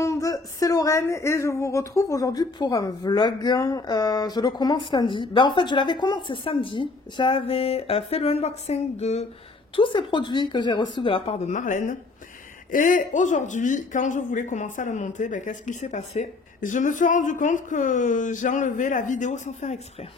blonde, c'est Lorraine et je vous retrouve aujourd'hui pour un vlog. Je le commence lundi. En fait, je l'avais commencé samedi. J'avais fait le unboxing de tous ces produits que j'ai reçus de la part de Marlène. Et aujourd'hui, quand je voulais commencer à le monter, qu'est-ce qu'il s'est passé? Je me suis rendu compte que j'ai enlevé la vidéo sans faire exprès.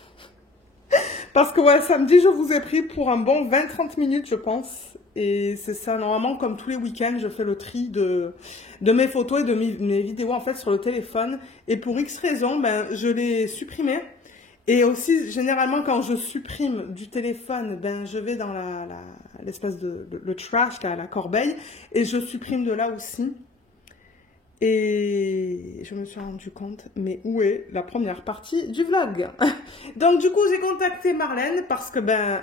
Parce que samedi, je vous ai pris pour un bon 20-30 minutes, je pense. Et c'est ça, normalement, comme tous les week-ends, je fais le tri de mes photos et de mes vidéos, en fait, sur le téléphone. Et pour X raisons, je les supprimais. Et aussi, généralement, quand je supprime du téléphone, je vais dans l'espèce le trash, la corbeille, et je supprime de là aussi. Et je me suis rendu compte, mais où est la première partie du vlog? Donc du coup, j'ai contacté Marlène parce que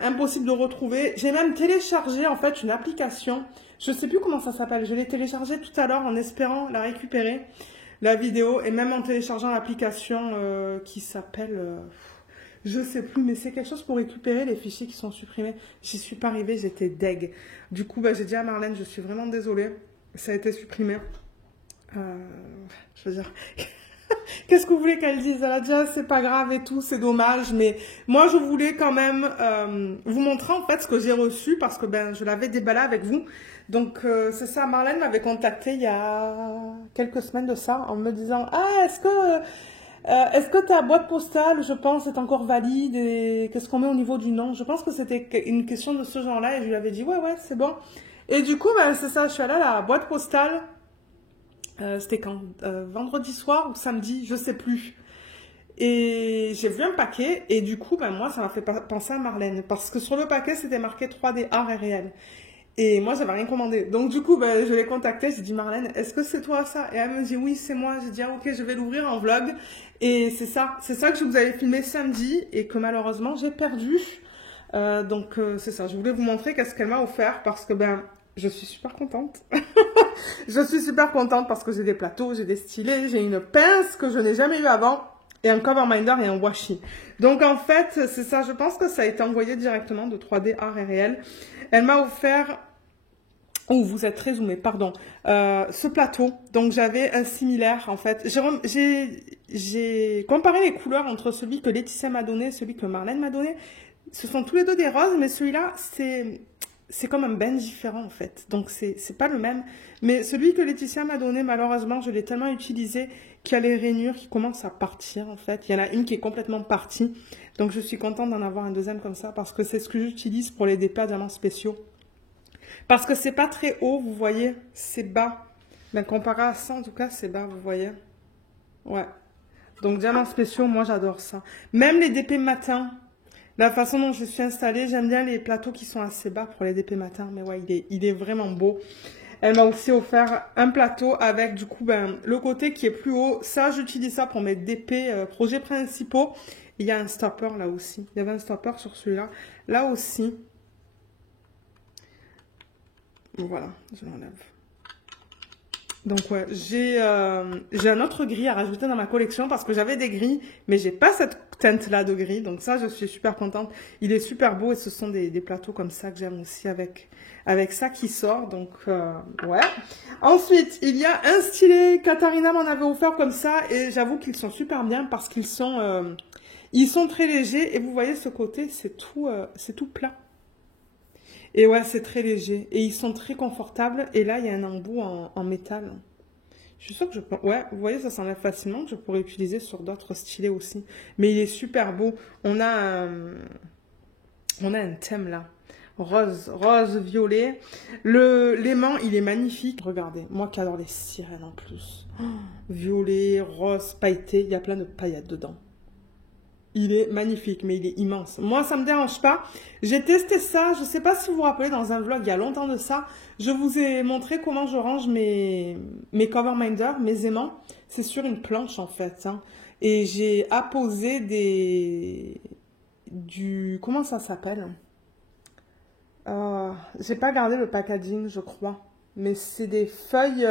impossible de retrouver. J'ai même téléchargé en fait une application. Je sais plus comment ça s'appelle. Je l'ai téléchargée tout à l'heure en espérant la récupérer, la vidéo, et même en téléchargeant l'application qui s'appelle, je sais plus, mais c'est quelque chose pour récupérer les fichiers qui sont supprimés. J'y suis pas arrivée, j'étais deg. Du coup, j'ai dit à Marlène, je suis vraiment désolée, ça a été supprimé. Je veux dire, qu'est-ce que vous voulez qu'elle dise? Elle a dit, c'est pas grave et tout, c'est dommage, mais moi je voulais quand même vous montrer en fait ce que j'ai reçu parce que je l'avais déballé avec vous. Donc c'est ça, Marlène m'avait contacté il y a quelques semaines de ça en me disant, est-ce que ta boîte postale, je pense, est encore valide et qu'est-ce qu'on met au niveau du nom? Je pense que c'était une question de ce genre-là et je lui avais dit, ouais, c'est bon. Et du coup, c'est ça, je suis allée à la boîte postale. C'était quand vendredi soir ou samedi, je sais plus. Et j'ai vu un paquet et du coup, moi, ça m'a fait penser à Marlène. Parce que sur le paquet, c'était marqué 3D art et réel. Et moi, j'avais rien commandé. Donc du coup, je l'ai contactée, j'ai dit, Marlène, est-ce que c'est toi ça? Et elle me dit, oui, c'est moi. J'ai dit, ok, je vais l'ouvrir en vlog. Et c'est ça que je vous avais filmé samedi et que malheureusement, j'ai perdu. Donc c'est ça, je voulais vous montrer qu'est-ce qu'elle m'a offert parce que je suis super contente. Je suis super contente parce que j'ai des plateaux, j'ai des stylets, j'ai une pince que je n'ai jamais eu avant et un cover minder et un washi. Donc en fait, c'est ça, je pense que ça a été envoyé directement de 3D art et réel. Elle m'a offert, oh vous êtes très zoomé, pardon, ce plateau. Donc j'avais un similaire en fait. J'ai comparé les couleurs entre celui que Laetitia m'a donné et celui que Marlène m'a donné. Ce sont tous les deux des roses, mais celui-là, c'est comme un bench différent en fait, donc c'est pas le même. Mais celui que Laetitia m'a donné, malheureusement, je l'ai tellement utilisé qu'il y a les rainures qui commencent à partir en fait. Il y en a une qui est complètement partie, donc je suis contente d'en avoir un deuxième comme ça parce que c'est ce que j'utilise pour les dépêrs diamants spéciaux. Parce que c'est pas très haut, vous voyez, c'est bas. Comparé à ça, en tout cas, c'est bas, vous voyez. Ouais. Donc diamants spéciaux, moi j'adore ça. Même les DP matin. La façon dont je suis installée, j'aime bien les plateaux qui sont assez bas pour les DP matin. Mais ouais, il est vraiment beau. Elle m'a aussi offert un plateau avec du coup le côté qui est plus haut. Ça, j'utilise ça pour mes DP projets principaux. Il y a un stopper là aussi. Il y avait un stopper sur celui-là. Là aussi. Voilà, je l'enlève. Donc ouais, j'ai un autre gris à rajouter dans ma collection parce que j'avais des gris, mais j'ai pas cette teinte-là de gris. Donc ça, je suis super contente. Il est super beau et ce sont des plateaux comme ça que j'aime aussi avec ça qui sort. Donc ouais. Ensuite, il y a un stylet. Katharina m'en avait offert comme ça et j'avoue qu'ils sont super bien parce qu'ils sont, ils sont très légers et vous voyez ce côté, c'est tout plat. Et ouais, c'est très léger. Et ils sont très confortables. Et là, il y a un embout en métal. Je suis sûre que je peux... Ouais, vous voyez, ça s'enlève facilement. Je pourrais l'utiliser sur d'autres stylets aussi. Mais il est super beau. On a un thème là. Rose, violet. L'aimant, il est magnifique. Regardez, moi qui adore les sirènes en plus. Oh, violet, rose, pailleté. Il y a plein de paillettes dedans. Il est magnifique, mais il est immense. Moi, ça me dérange pas. J'ai testé ça. Je sais pas si vous vous rappelez, dans un vlog il y a longtemps de ça, je vous ai montré comment je range mes cover minders, mes aimants. C'est sur une planche en fait. Et j'ai apposé comment ça s'appelle? J'ai pas gardé le packaging, je crois. Mais c'est des feuilles...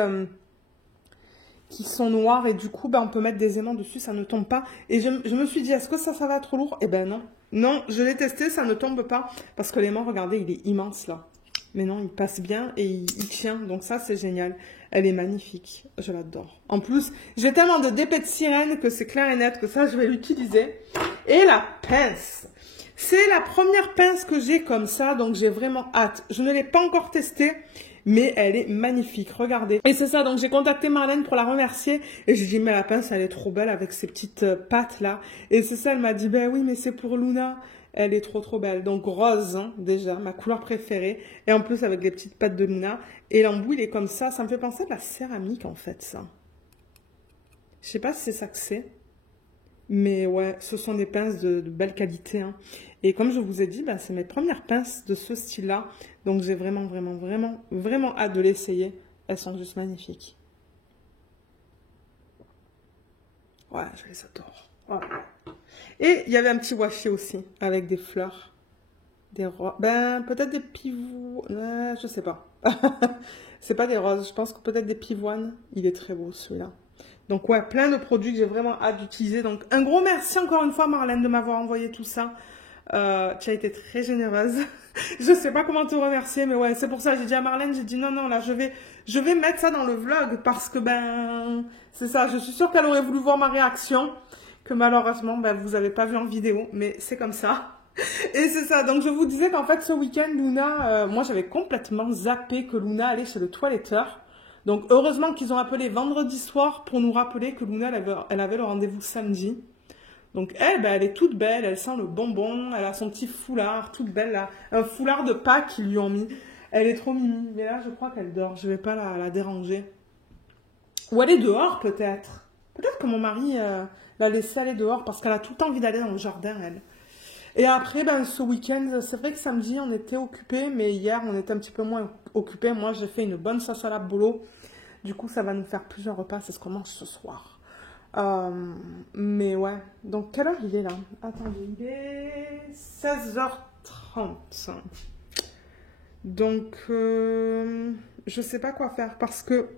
qui sont noirs et du coup on peut mettre des aimants dessus, ça ne tombe pas. Et je me suis dit, est-ce que ça va trop lourd? Eh ben non. Non, je l'ai testé, ça ne tombe pas. Parce que l'aimant, regardez, il est immense là. Mais non, il passe bien et il tient. Donc ça, c'est génial. Elle est magnifique. Je l'adore. En plus, j'ai tellement de d'épée de sirène que c'est clair et net que ça, je vais l'utiliser. Et la pince. C'est la première pince que j'ai comme ça, donc j'ai vraiment hâte. Je ne l'ai pas encore testée, mais elle est magnifique. Regardez. Et c'est ça, donc j'ai contacté Marlène pour la remercier. Et j'ai dit, mais la pince, elle est trop belle avec ses petites pattes là. Et c'est ça, elle m'a dit, ben oui, mais c'est pour Luna. Elle est trop trop belle. Donc rose, hein, déjà, ma couleur préférée. Et en plus avec les petites pattes de Luna. Et l'embout, il est comme ça. Ça me fait penser à de la céramique en fait, ça. Je sais pas si c'est ça que c'est. Mais ouais, ce sont des pinces de belle qualité. Hein. Et comme je vous ai dit, ben, c'est mes premières pinces de ce style-là. Donc j'ai vraiment, vraiment, vraiment, vraiment hâte de l'essayer. Elles sont juste magnifiques. Ouais, je les adore. Ouais. Et il y avait un petit washi aussi, avec des fleurs. Des roses. Ben, peut-être des pivoines. Je sais pas. C'est pas des roses, je pense que peut-être des pivoines. Il est très beau celui-là. Donc ouais, plein de produits que j'ai vraiment hâte d'utiliser. Donc un gros merci encore une fois Marlène de m'avoir envoyé tout ça. Tu as été très généreuse. Je sais pas comment te remercier, mais ouais, c'est pour ça j'ai dit à Marlène, j'ai dit non, non, là je vais mettre ça dans le vlog parce que ben, c'est ça, je suis sûre qu'elle aurait voulu voir ma réaction, que malheureusement, ben, vous avez pas vu en vidéo, mais c'est comme ça. Et c'est ça, donc je vous disais qu'en fait ce week-end, Luna, moi j'avais complètement zappé que Luna allait chez le toiletteur. Donc heureusement qu'ils ont appelé vendredi soir pour nous rappeler que Luna, elle avait le rendez-vous samedi. Donc elle, ben, elle est toute belle, elle sent le bonbon, elle a son petit foulard, toute belle là, un foulard de Pâques qu'ils lui ont mis. Elle est trop mimi, mais là je crois qu'elle dort, je vais pas la déranger. Ou elle est dehors peut-être. Peut-être que mon mari l'a laissée aller dehors parce qu'elle a tout le temps envie d'aller dans le jardin, elle. Et après, ben, ce week-end, c'est vrai que samedi, on était occupés, mais hier, on était un petit peu moins occupés. Moi, j'ai fait une bonne sauce à la bolo. Du coup, ça va nous faire plusieurs repas. C'est ce qu'on mange ce soir. Mais ouais. Donc, quelle heure il est là? Attendez, il est 16h30. Donc, je sais pas quoi faire parce que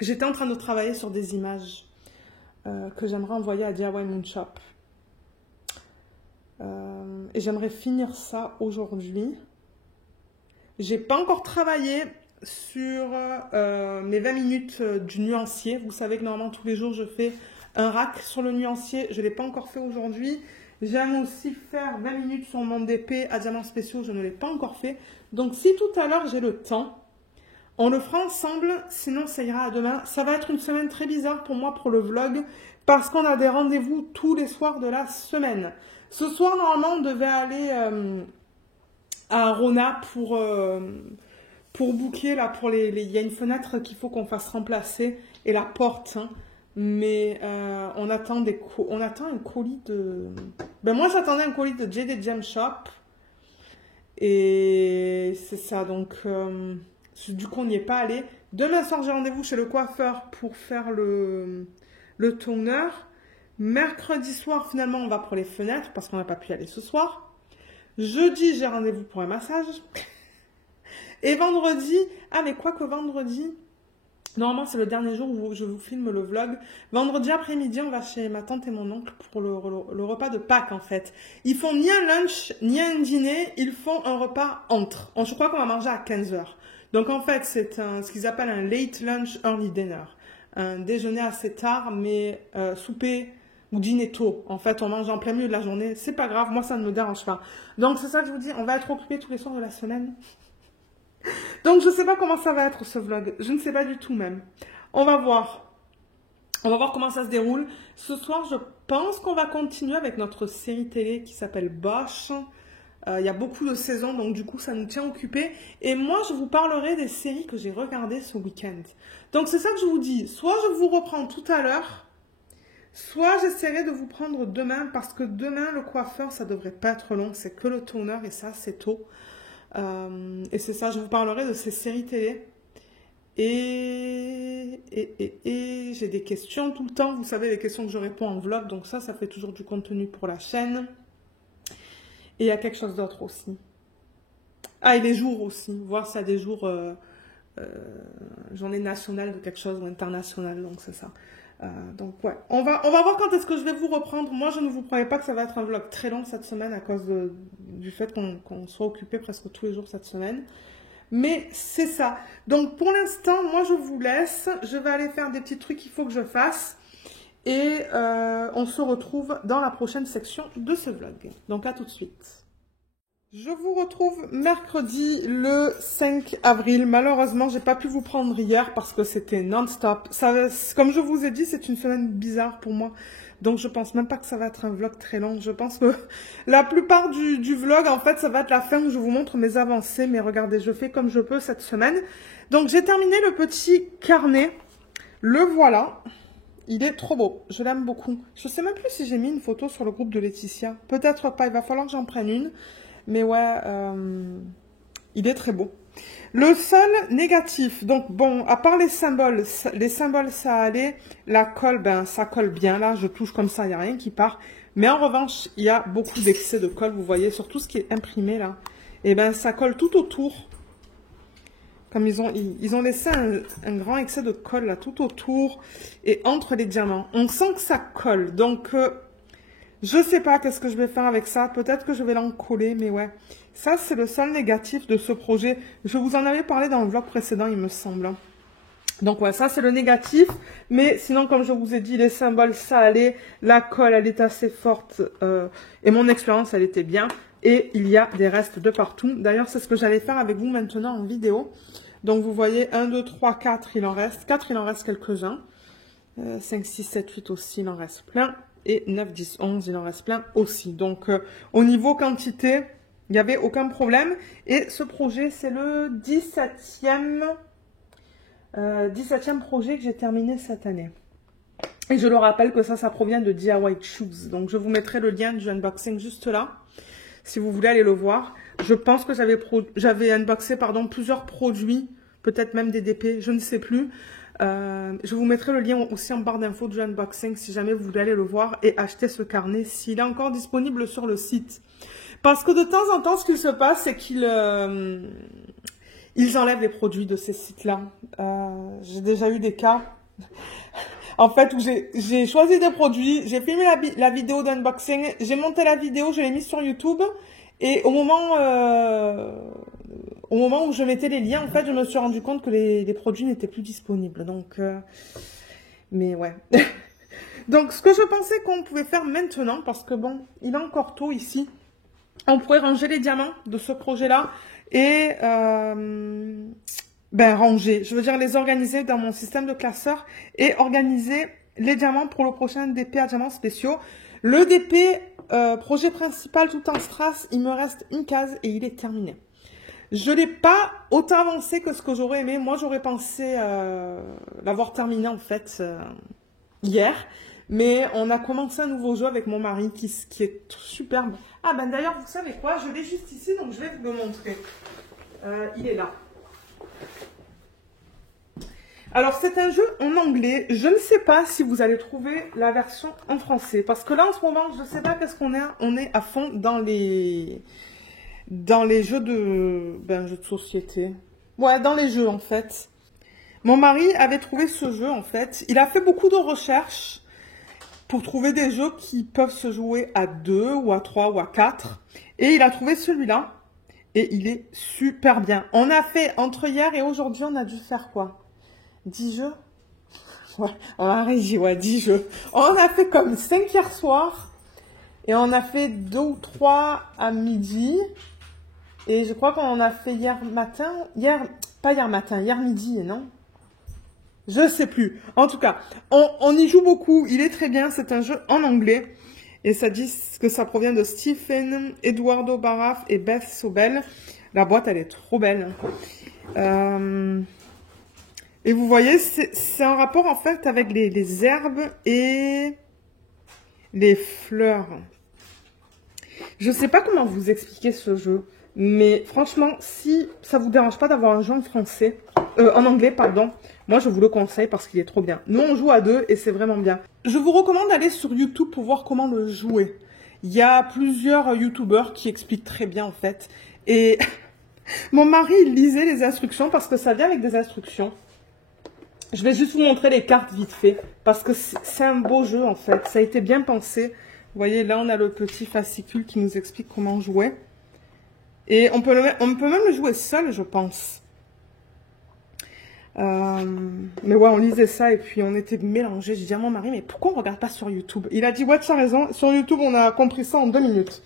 j'étais en train de travailler sur des images que j'aimerais envoyer à DIY Moon Shop. Et j'aimerais finir ça aujourd'hui. J'ai pas encore travaillé sur mes 20 minutes du nuancier. Vous savez que normalement tous les jours je fais un rack sur le nuancier. Je l'ai pas encore fait aujourd'hui. J'aime aussi faire 20 minutes sur mon DP à diamants spéciaux. Je ne l'ai pas encore fait. Donc si tout à l'heure j'ai le temps, on le fera ensemble. Sinon ça ira à demain. Ça va être une semaine très bizarre pour moi pour le vlog. Parce qu'on a des rendez-vous tous les soirs de la semaine. Ce soir, normalement, on devait aller à Rona pour booker, là, il y a une fenêtre qu'il faut qu'on fasse remplacer et la porte. Hein. Mais on attend un colis de... Ben moi, j'attendais un colis de JD Gem Shop. Et c'est ça, donc du coup, on n'y est pas allé. Demain soir, j'ai rendez-vous chez le coiffeur pour faire le toner. Mercredi soir, finalement, on va pour les fenêtres parce qu'on n'a pas pu y aller ce soir. Jeudi, j'ai rendez-vous pour un massage. Et vendredi, ah mais quoi que vendredi, normalement c'est le dernier jour où je vous filme le vlog. Vendredi après-midi, on va chez ma tante et mon oncle pour le repas de Pâques en fait. Ils font ni un lunch, ni un dîner, ils font un repas entre. Je crois qu'on va manger à 15h. Donc en fait, c'est ce qu'ils appellent un late lunch, early dinner. Un déjeuner assez tard, mais souper ou dîner tôt. En fait, on mange en plein milieu de la journée. C'est pas grave, moi ça ne me dérange pas. Donc c'est ça que je vous dis, on va être occupés tous les soirs de la semaine. Donc je sais pas comment ça va être ce vlog. Je ne sais pas du tout même. On va voir. On va voir comment ça se déroule. Ce soir, je pense qu'on va continuer avec notre série télé qui s'appelle Bosch. Il y a beaucoup de saisons, donc du coup, ça nous tient occupés. Et moi, je vous parlerai des séries que j'ai regardées ce week-end. Donc c'est ça que je vous dis. Soit je vous reprends tout à l'heure, soit j'essaierai de vous prendre demain, parce que demain, le coiffeur, ça devrait pas être long. C'est que le toner, et ça, c'est tôt. Et c'est ça, je vous parlerai de ces séries télé. Et j'ai des questions tout le temps. Vous savez, les questions que je réponds en vlog. Donc ça fait toujours du contenu pour la chaîne. Et il y a quelque chose d'autre aussi. Ah, et les jours aussi. Voir s'il y a des jours, journée nationale de quelque chose ou internationale. Donc c'est ça. Donc ouais, on va voir quand est-ce que je vais vous reprendre. Moi, je ne vous promets pas que ça va être un vlog très long cette semaine à cause du fait qu'on soit occupé presque tous les jours cette semaine. Mais c'est ça. Donc pour l'instant, moi je vous laisse. Je vais aller faire des petits trucs qu'il faut que je fasse. Et on se retrouve dans la prochaine section de ce vlog. Donc à tout de suite. Je vous retrouve mercredi le 5 avril. Malheureusement, j'ai pas pu vous prendre hier parce que c'était non-stop. Comme je vous ai dit, c'est une semaine bizarre pour moi. Donc je pense même pas que ça va être un vlog très long. Je pense que la plupart du vlog, en fait, ça va être la fin où je vous montre mes avancées. Mais regardez, je fais comme je peux cette semaine. Donc j'ai terminé le petit carnet. Le voilà. Il est trop beau. Je l'aime beaucoup. Je sais même plus si j'ai mis une photo sur le groupe de Laetitia. Peut-être pas. Il va falloir que j'en prenne une. Mais ouais, il est très beau. Le seul négatif, donc bon, à part les symboles ça allait. La colle, ben ça colle bien. Là, je touche comme ça, il n'y a rien qui part. Mais en revanche, il y a beaucoup d'excès de colle, vous voyez, sur tout ce qui est imprimé là. Et ben ça colle tout autour. Comme ils ont laissé un grand excès de colle là, tout autour et entre les diamants. On sent que ça colle, donc... je sais pas qu'est-ce que je vais faire avec ça. Peut-être que je vais l'encoller, mais ouais. Ça, c'est le seul négatif de ce projet. Je vous en avais parlé dans le vlog précédent, il me semble. Donc ouais, ça, c'est le négatif. Mais sinon, comme je vous ai dit, les symboles, ça allait. La colle, elle est assez forte. Et mon expérience, elle était bien. Et il y a des restes de partout. D'ailleurs, c'est ce que j'allais faire avec vous maintenant en vidéo. Donc, vous voyez, 1, 2, 3, 4, il en reste. 4, il en reste quelques-uns. 5, 6, 7, 8 aussi, il en reste plein. Et 9, 10, 11, il en reste plein aussi. Donc, au niveau quantité, il n'y avait aucun problème. Et ce projet, c'est le 17e projet que j'ai terminé cette année. Et je le rappelle que ça provient de DIY Shoes. Donc, je vous mettrai le lien du unboxing juste là, si vous voulez aller le voir. Je pense que j'avais unboxé plusieurs produits, peut-être même des DP, je ne sais plus. Je vous mettrai le lien aussi en barre d'infos du unboxing si jamais vous voulez aller le voir et acheter ce carnet s'il est encore disponible sur le site. Parce que de temps en temps, ce qu'il se passe, c'est qu'ils enlèvent les produits de ces sites-là. J'ai déjà eu des cas, en fait, où j'ai choisi des produits, j'ai filmé la vidéo d'unboxing, j'ai monté la vidéo, je l'ai mise sur YouTube et au moment où je mettais les liens, en fait, je me suis rendu compte que les produits n'étaient plus disponibles. Donc, mais ouais. Donc, ce que je pensais qu'on pouvait faire maintenant, parce que bon, il est encore tôt ici, on pourrait ranger les diamants de ce projet-là et ranger, je veux dire les organiser dans mon système de classeur et organiser les diamants pour le prochain DP à diamants spéciaux. Le DP, projet principal tout en strass, il me reste une case et il est terminé. Je n'ai pas autant avancé que ce que j'aurais aimé. Moi, j'aurais pensé l'avoir terminé en fait hier. Mais on a commencé un nouveau jeu avec mon mari qui est superbe. Ah ben d'ailleurs, vous savez quoi? Je l'ai juste ici, donc je vais vous le montrer. Il est là. Alors, c'est un jeu en anglais. Je ne sais pas si vous allez trouver la version en français. Parce que là, en ce moment, je ne sais pas qu'est-ce qu'on est. On est à fond dans les jeux jeux de société. Ouais, dans les jeux, en fait. Mon mari avait trouvé ce jeu, en fait. Il a fait beaucoup de recherches pour trouver des jeux qui peuvent se jouer à 2 ou à 3 ou à 4. Et il a trouvé celui-là. Et il est super bien. On a fait, entre hier et aujourd'hui, on a dû faire quoi? 10 jeux? Ouais, on a régi, ouais, 10 jeux. On a fait comme 5 hier soir. Et on a fait 2 ou 3 à midi. Et je crois qu'on en a fait hier matin. Pas hier matin, hier midi, non? Je sais plus. En tout cas, on y joue beaucoup. Il est très bien. C'est un jeu en anglais. Et ça dit que ça provient de Stephen, Eduardo Baraf et Beth Sobel. La boîte, elle est trop belle. Et vous voyez, c'est en rapport en fait avec les herbes et les fleurs. Je sais pas comment vous expliquer ce jeu. Mais franchement, si ça vous dérange pas d'avoir un jeu en anglais, pardon, moi je vous le conseille parce qu'il est trop bien. Nous on joue à 2 et c'est vraiment bien. Je vous recommande d'aller sur YouTube pour voir comment le jouer. Il y a plusieurs YouTubeurs qui expliquent très bien en fait. Et mon mari il lisait les instructions parce que ça vient avec des instructions. Je vais juste vous montrer les cartes vite fait parce que c'est un beau jeu en fait. Ça a été bien pensé. Vous voyez là on a le petit fascicule qui nous explique comment jouer. Et on peut même le jouer seul, je pense. Mais ouais, on lisait ça et puis on était mélangés. J'ai dit à mon mari, mais pourquoi on regarde pas sur YouTube? Il a dit, ouais, tu as raison. Sur YouTube, on a compris ça en 2 minutes.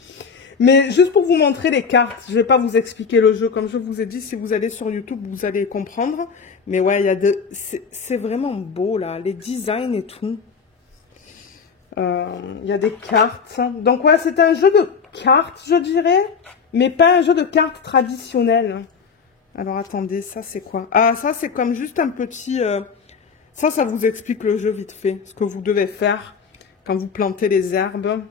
Mais juste pour vous montrer les cartes, je vais pas vous expliquer le jeu. Comme je vous ai dit, si vous allez sur YouTube, vous allez comprendre. Mais ouais, il y a c'est vraiment beau, là. Les designs et tout. Il y a des cartes. Donc ouais, c'est un jeu de cartes, je dirais. Mais pas un jeu de cartes traditionnel. Alors attendez, ça c'est quoi? Ah, ça c'est comme juste un petit... Ça vous explique le jeu vite fait. Ce que vous devez faire quand vous plantez les herbes.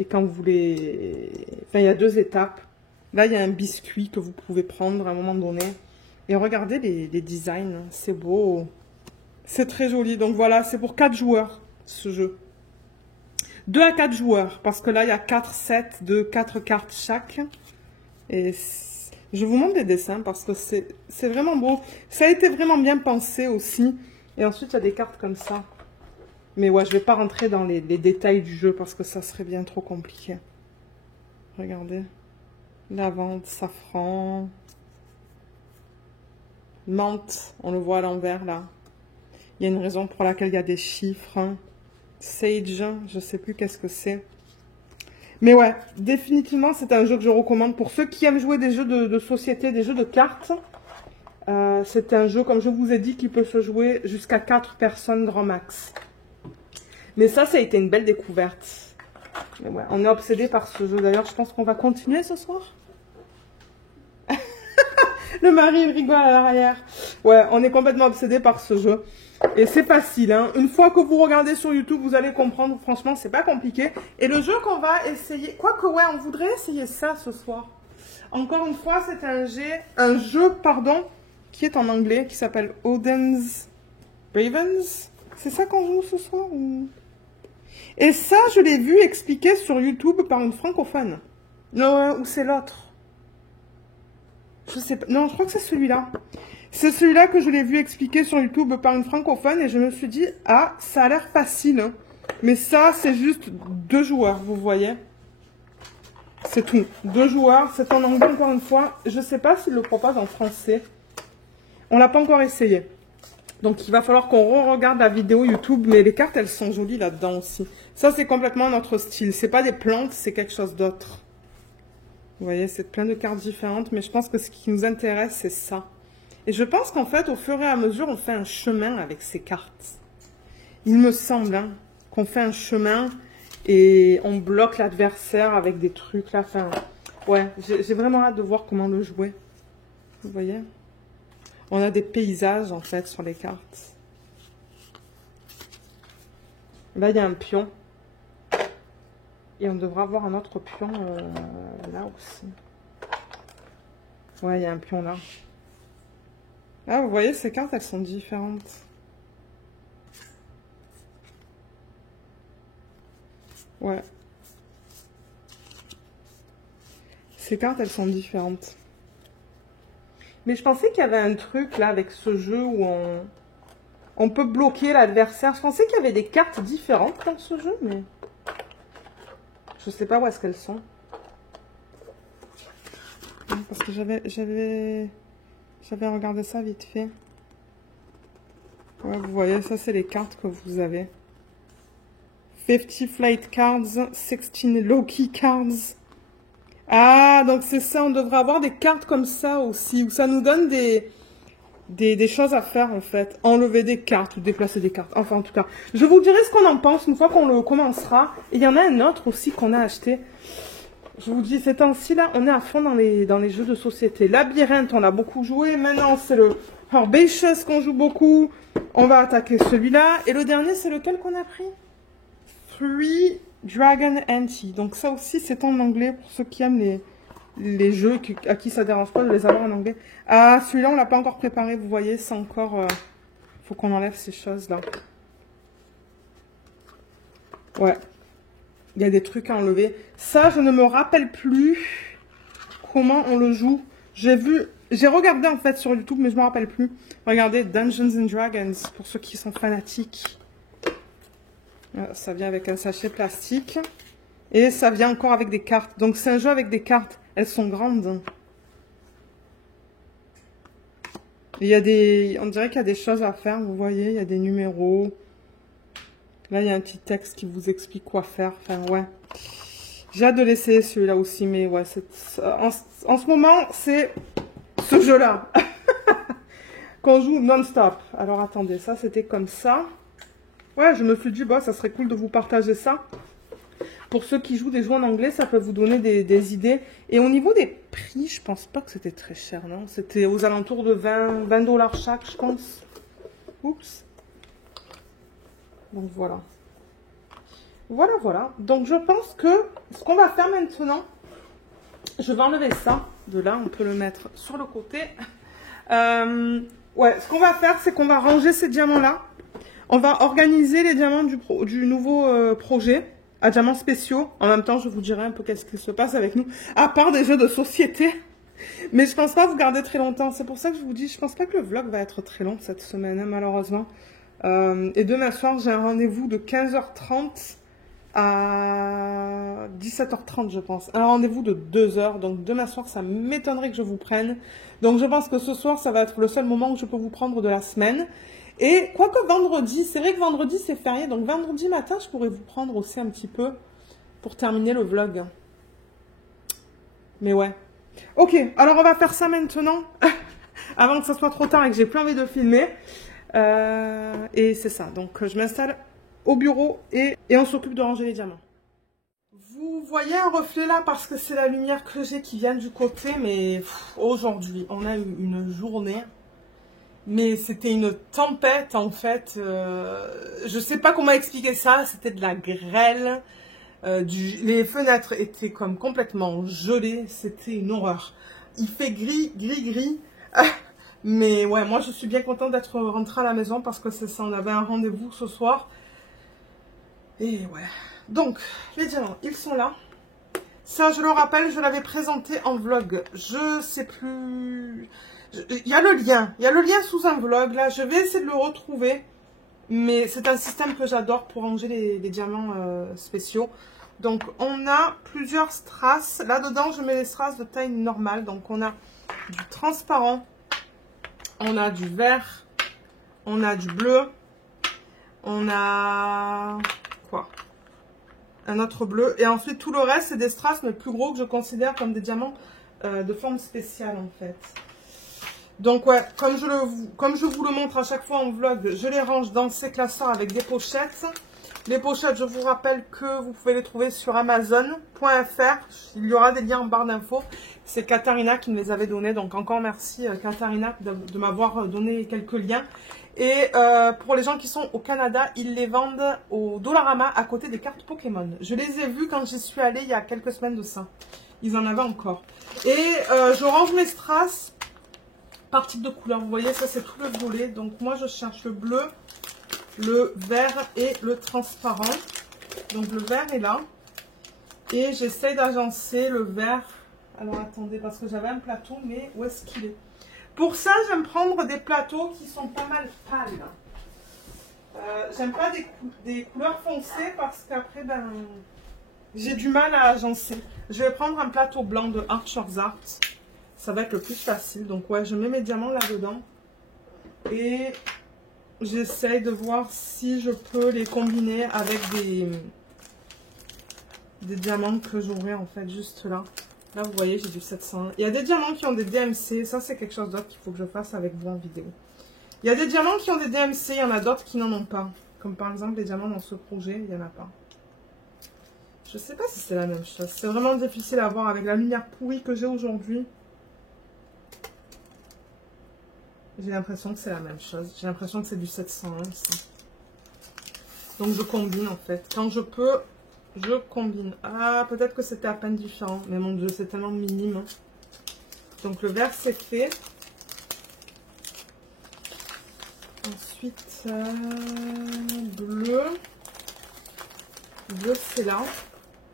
Et quand vous les... Enfin, il y a 2 étapes. Là, il y a un biscuit que vous pouvez prendre à un moment donné. Et regardez les designs. C'est beau. C'est très joli. Donc voilà, c'est pour 4 joueurs, ce jeu. 2 à 4 joueurs. Parce que là, il y a 4 sets de 4 cartes chaque. Et je vous montre les dessins parce que c'est vraiment beau. Ça a été vraiment bien pensé aussi. Et ensuite, il y a des cartes comme ça. Mais ouais, je vais pas rentrer dans les détails du jeu parce que ça serait bien trop compliqué. Regardez. Lavande, safran. Menthe, on le voit à l'envers là. Il y a une raison pour laquelle il y a des chiffres. Sage, je sais plus qu'est-ce que c'est. Mais ouais, définitivement, c'est un jeu que je recommande pour ceux qui aiment jouer des jeux de société, des jeux de cartes. C'est un jeu, comme je vous ai dit, qui peut se jouer jusqu'à 4 personnes grand max. Mais ça a été une belle découverte. Mais ouais, on est obsédé par ce jeu. D'ailleurs, je pense qu'on va continuer ce soir. Le mari, il rigole à l'arrière. Ouais, on est complètement obsédé par ce jeu. Et c'est facile, hein. Une fois que vous regardez sur YouTube, vous allez comprendre. Franchement, c'est pas compliqué. Et le jeu qu'on va essayer... Quoique, ouais, on voudrait essayer ça ce soir. Encore une fois, c'est un jeu, qui est en anglais, qui s'appelle Odin's Ravens. C'est ça qu'on joue ce soir ou... Et ça, je l'ai vu expliqué sur YouTube par une francophone. Non, ou c'est l'autre. Je sais pas. Non, je crois que c'est celui-là. C'est celui-là que je l'ai vu expliquer sur YouTube par une francophone et je me suis dit, ah, ça a l'air facile. Hein. Mais ça, c'est juste 2 joueurs, vous voyez. C'est tout. 2 joueurs, c'est en anglais encore une fois. Je sais pas s'il le propose en français. On l'a pas encore essayé. Donc, il va falloir qu'on re-regarde la vidéo YouTube. Mais les cartes, elles sont jolies là-dedans aussi. Ça, c'est complètement notre style. C'est pas des plantes, c'est quelque chose d'autre. Vous voyez, c'est plein de cartes différentes. Mais je pense que ce qui nous intéresse, c'est ça. Et je pense qu'en fait, au fur et à mesure, on fait un chemin avec ces cartes. Il me semble hein, qu'on fait un chemin et on bloque l'adversaire avec des trucs là. Enfin, ouais, j'ai vraiment hâte de voir comment le jouer. Vous voyez ? On a des paysages, en fait, sur les cartes. Là, il y a un pion. Et on devra avoir un autre pion là aussi. Ouais, il y a un pion là. Ah, vous voyez, ces cartes, elles sont différentes. Ouais. Ces cartes, elles sont différentes. Mais je pensais qu'il y avait un truc là avec ce jeu où on peut bloquer l'adversaire. Je pensais qu'il y avait des cartes différentes dans ce jeu, mais je sais pas où est-ce qu'elles sont. Parce que j'avais regardé ça vite fait. Ouais, vous voyez, ça c'est les cartes que vous avez. 50 flight cards, 16 low-key cards. Ah, donc c'est ça, on devrait avoir des cartes comme ça aussi, où ça nous donne des choses à faire en fait. Enlever des cartes ou déplacer des cartes. Enfin en tout cas, je vous dirai ce qu'on en pense une fois qu'on le commencera. Et il y en a un autre aussi qu'on a acheté. Je vous dis, ces temps-ci là, on est à fond dans les jeux de société. Labyrinthe, on a beaucoup joué. Maintenant, c'est le Herbaceous qu'on joue beaucoup. On va attaquer celui-là. Et le dernier, c'est lequel qu'on a pris? Three Dragon Ante. Donc ça aussi, c'est en anglais pour ceux qui aiment les jeux à qui ça dérange pas de les avoir en anglais. Ah, celui-là, on l'a pas encore préparé. Vous voyez, c'est encore... faut qu'on enlève ces choses-là. Ouais. Il y a des trucs à enlever. Ça, je ne me rappelle plus comment on le joue. J'ai regardé en fait sur YouTube, mais je ne me rappelle plus. Regardez, Dungeons and Dragons, pour ceux qui sont fanatiques. Ça vient avec un sachet plastique. Et ça vient encore avec des cartes. Donc c'est un jeu avec des cartes. Elles sont grandes. Il y a des... On dirait qu'il y a des choses à faire, vous voyez. Il y a des numéros. Là, il y a un petit texte qui vous explique quoi faire. Enfin, ouais. J'ai hâte de l'essayer celui-là aussi. Mais ouais, en ce moment, c'est ce jeu-là. Qu'on joue non-stop. Alors attendez, ça c'était comme ça. Ouais, je me suis dit, bah, ça serait cool de vous partager ça. Pour ceux qui jouent des jeux en anglais, ça peut vous donner des idées. Et au niveau des prix, je pense pas que c'était très cher, non? C'était aux alentours de 20 $ chaque, je pense. Oups. Donc voilà. Voilà, voilà. Donc je pense que ce qu'on va faire maintenant, je vais enlever ça de là. On peut le mettre sur le côté. Ouais, ce qu'on va faire, c'est qu'on va ranger ces diamants-là. On va organiser les diamants du nouveau projet à diamants spéciaux. En même temps, je vous dirai un peu qu'est-ce qui se passe avec nous, à part des jeux de société. Mais je pense pas vous garder très longtemps. C'est pour ça que je vous dis, je pense pas que le vlog va être très long cette semaine, hein, malheureusement. Et demain soir, j'ai un rendez-vous de 15h30 à 17h30, je pense. Un rendez-vous de 2 heures. Donc demain soir, ça m'étonnerait que je vous prenne. Donc je pense que ce soir, ça va être le seul moment où je peux vous prendre de la semaine. Et quoique vendredi, c'est vrai que vendredi c'est férié, donc vendredi matin je pourrais vous prendre aussi un petit peu pour terminer le vlog. Mais ouais. Ok, alors on va faire ça maintenant, avant que ce soit trop tard et que j'ai plus envie de filmer. Et c'est ça, donc je m'installe au bureau et on s'occupe de ranger les diamants. Vous voyez un reflet là parce que c'est la lumière que j'ai qui vient du côté, mais aujourd'hui on a eu une journée... Mais c'était une tempête en fait, je sais pas comment expliquer ça, c'était de la grêle, les fenêtres étaient comme complètement gelées, c'était une horreur. Il fait gris, mais ouais, moi je suis bien contente d'être rentrée à la maison parce que c'est ça, on avait un rendez-vous ce soir. Et ouais, donc les diamants, ils sont là. Ça, je le rappelle, je l'avais présenté en vlog, je sais plus... Il y a le lien sous un vlog, là, je vais essayer de le retrouver, mais c'est un système que j'adore pour ranger les diamants spéciaux. Donc, on a plusieurs strass, là-dedans, je mets les strass de taille normale, donc on a du transparent, on a du vert, on a du bleu, on a, quoi, un autre bleu, et ensuite tout le reste, c'est des strass, mais plus gros, que je considère comme des diamants de forme spéciale, en fait. Donc ouais, comme je vous le montre à chaque fois en vlog, je les range dans ces classeurs avec des pochettes. Les pochettes, je vous rappelle que vous pouvez les trouver sur Amazon.fr. Il y aura des liens en barre d'infos. C'est Katharina qui me les avait donnés. Donc encore merci Katharina de m'avoir donné quelques liens. Et pour les gens qui sont au Canada, ils les vendent au Dollarama à côté des cartes Pokémon. Je les ai vus quand j'y suis allée il y a quelques semaines de ça. Ils en avaient encore. Et je range mes strass par type de couleur. Vous voyez, ça c'est tout le violet. Donc moi je cherche le bleu, le vert et le transparent. Donc le vert est là. Et j'essaie d'agencer le vert. Alors attendez, parce que j'avais un plateau, mais où est-ce qu'il est? Pour ça, j'aime prendre des plateaux qui sont pas mal pâles. J'aime pas des couleurs foncées parce qu'après, ben, j'ai du mal à agencer. Je vais prendre un plateau blanc de Archer's Art. Ça va être le plus facile. Donc ouais, je mets mes diamants là-dedans. Et j'essaye de voir si je peux les combiner avec des diamants que j'aurai en fait juste là. Là, vous voyez, j'ai du 700. Il y a des diamants qui ont des DMC. Ça, c'est quelque chose d'autre qu'il faut que je fasse avec vous en vidéo. Il y a des diamants qui ont des DMC. Il y en a d'autres qui n'en ont pas. Comme par exemple, les diamants dans ce projet, il n'y en a pas. Je sais pas si c'est la même chose. C'est vraiment difficile à voir avec la lumière pourrie que j'ai aujourd'hui. J'ai l'impression que c'est la même chose. J'ai l'impression que c'est du 701 ici. Donc je combine en fait. Quand je peux, je combine. Ah, peut-être que c'était à peine différent. Mais mon Dieu, c'est tellement minime. Donc le vert c'est fait. Ensuite, bleu. Bleu c'est là.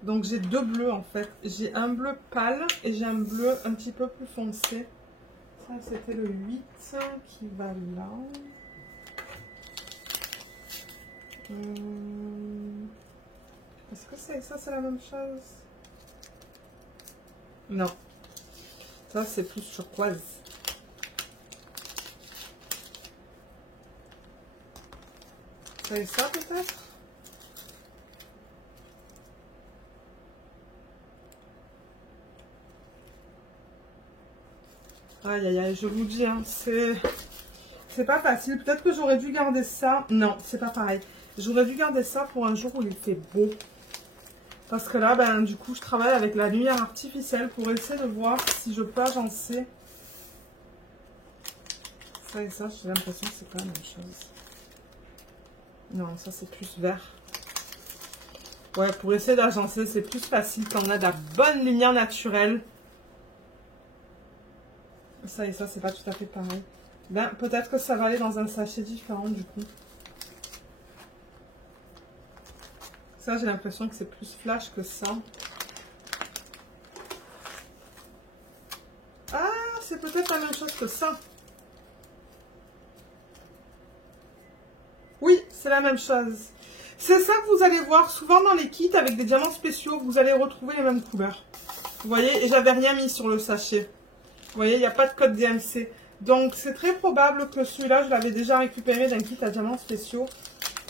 Donc j'ai deux bleus en fait. J'ai un bleu pâle et j'ai un bleu un petit peu plus foncé. Ça, c'était le 8 qui va là. Est-ce que c'est la même chose? Non. Ça, c'est plus turquoise. C'est ça, peut-être? Aïe, aïe, aïe, je vous dis, hein, c'est pas facile. Peut-être que j'aurais dû garder ça. Non, c'est pas pareil. J'aurais dû garder ça pour un jour où il fait beau. Parce que là, ben, du coup, je travaille avec la lumière artificielle pour essayer de voir si je peux agencer. Ça et ça, j'ai l'impression que c'est pas la même chose. Non, ça c'est plus vert. Ouais, pour essayer d'agencer, c'est plus facile quand on a de la bonne lumière naturelle. Ça et ça, c'est pas tout à fait pareil. Ben, peut-être que ça va aller dans un sachet différent du coup. Ça, j'ai l'impression que c'est plus flash que ça. Ah, c'est peut-être la même chose que ça. Oui, c'est la même chose. C'est ça que vous allez voir souvent dans les kits avec des diamants spéciaux. Vous allez retrouver les mêmes couleurs. Vous voyez, et j'avais rien mis sur le sachet. Vous voyez, il n'y a pas de code DMC. Donc, c'est très probable que celui-là, je l'avais déjà récupéré d'un kit à diamants spéciaux.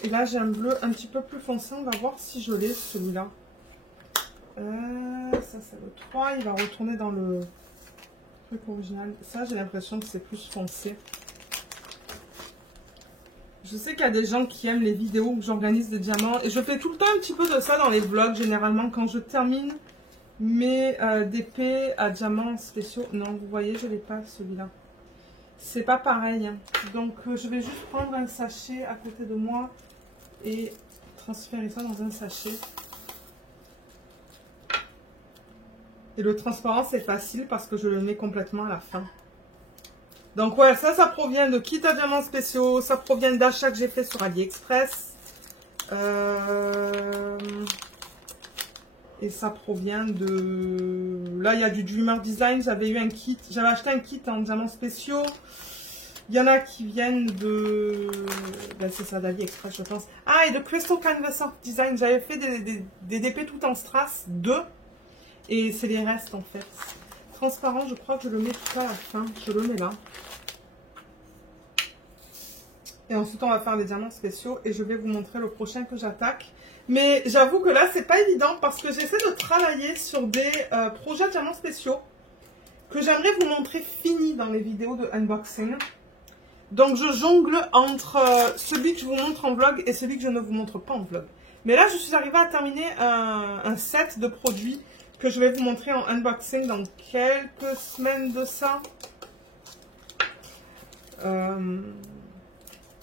Et là, j'ai un bleu un petit peu plus foncé. On va voir si je l'ai, celui-là. Ça, c'est le 3. Il va retourner dans le truc original. Ça, j'ai l'impression que c'est plus foncé. Je sais qu'il y a des gens qui aiment les vidéos où j'organise des diamants. Et je fais tout le temps un petit peu de ça dans les vlogs, généralement, quand je termine mes DP à diamants spéciaux. Non, vous voyez, je ne l'ai pas, celui-là. C'est pas pareil. Hein. Donc, je vais juste prendre un sachet à côté de moi et transférer ça dans un sachet. Et le transparent, c'est facile parce que je le mets complètement à la fin. Donc, ouais, ça provient de kits à diamants spéciaux. Ça provient d'achats que j'ai fait sur AliExpress. Et ça provient de... Là, il y a du Dreamer Design. J'avais eu un kit. J'avais acheté un kit en diamants spéciaux. Il y en a qui viennent de... Ben, c'est ça, d'AliExpress, je pense. Ah, et de Crystal Canvas Art Design. J'avais fait des DP tout en strass. 2. Et c'est les restes, en fait. Transparent, je crois que je le mets tout à la fin. Je le mets là. Et ensuite, on va faire les diamants spéciaux. Et je vais vous montrer le prochain que j'attaque. Mais j'avoue que là, c'est pas évident parce que j'essaie de travailler sur des projets diamants spéciaux que j'aimerais vous montrer finis dans les vidéos de unboxing. Donc, je jongle entre celui que je vous montre en vlog et celui que je ne vous montre pas en vlog. Mais là, je suis arrivée à terminer un set de produits que je vais vous montrer en unboxing dans quelques semaines de ça.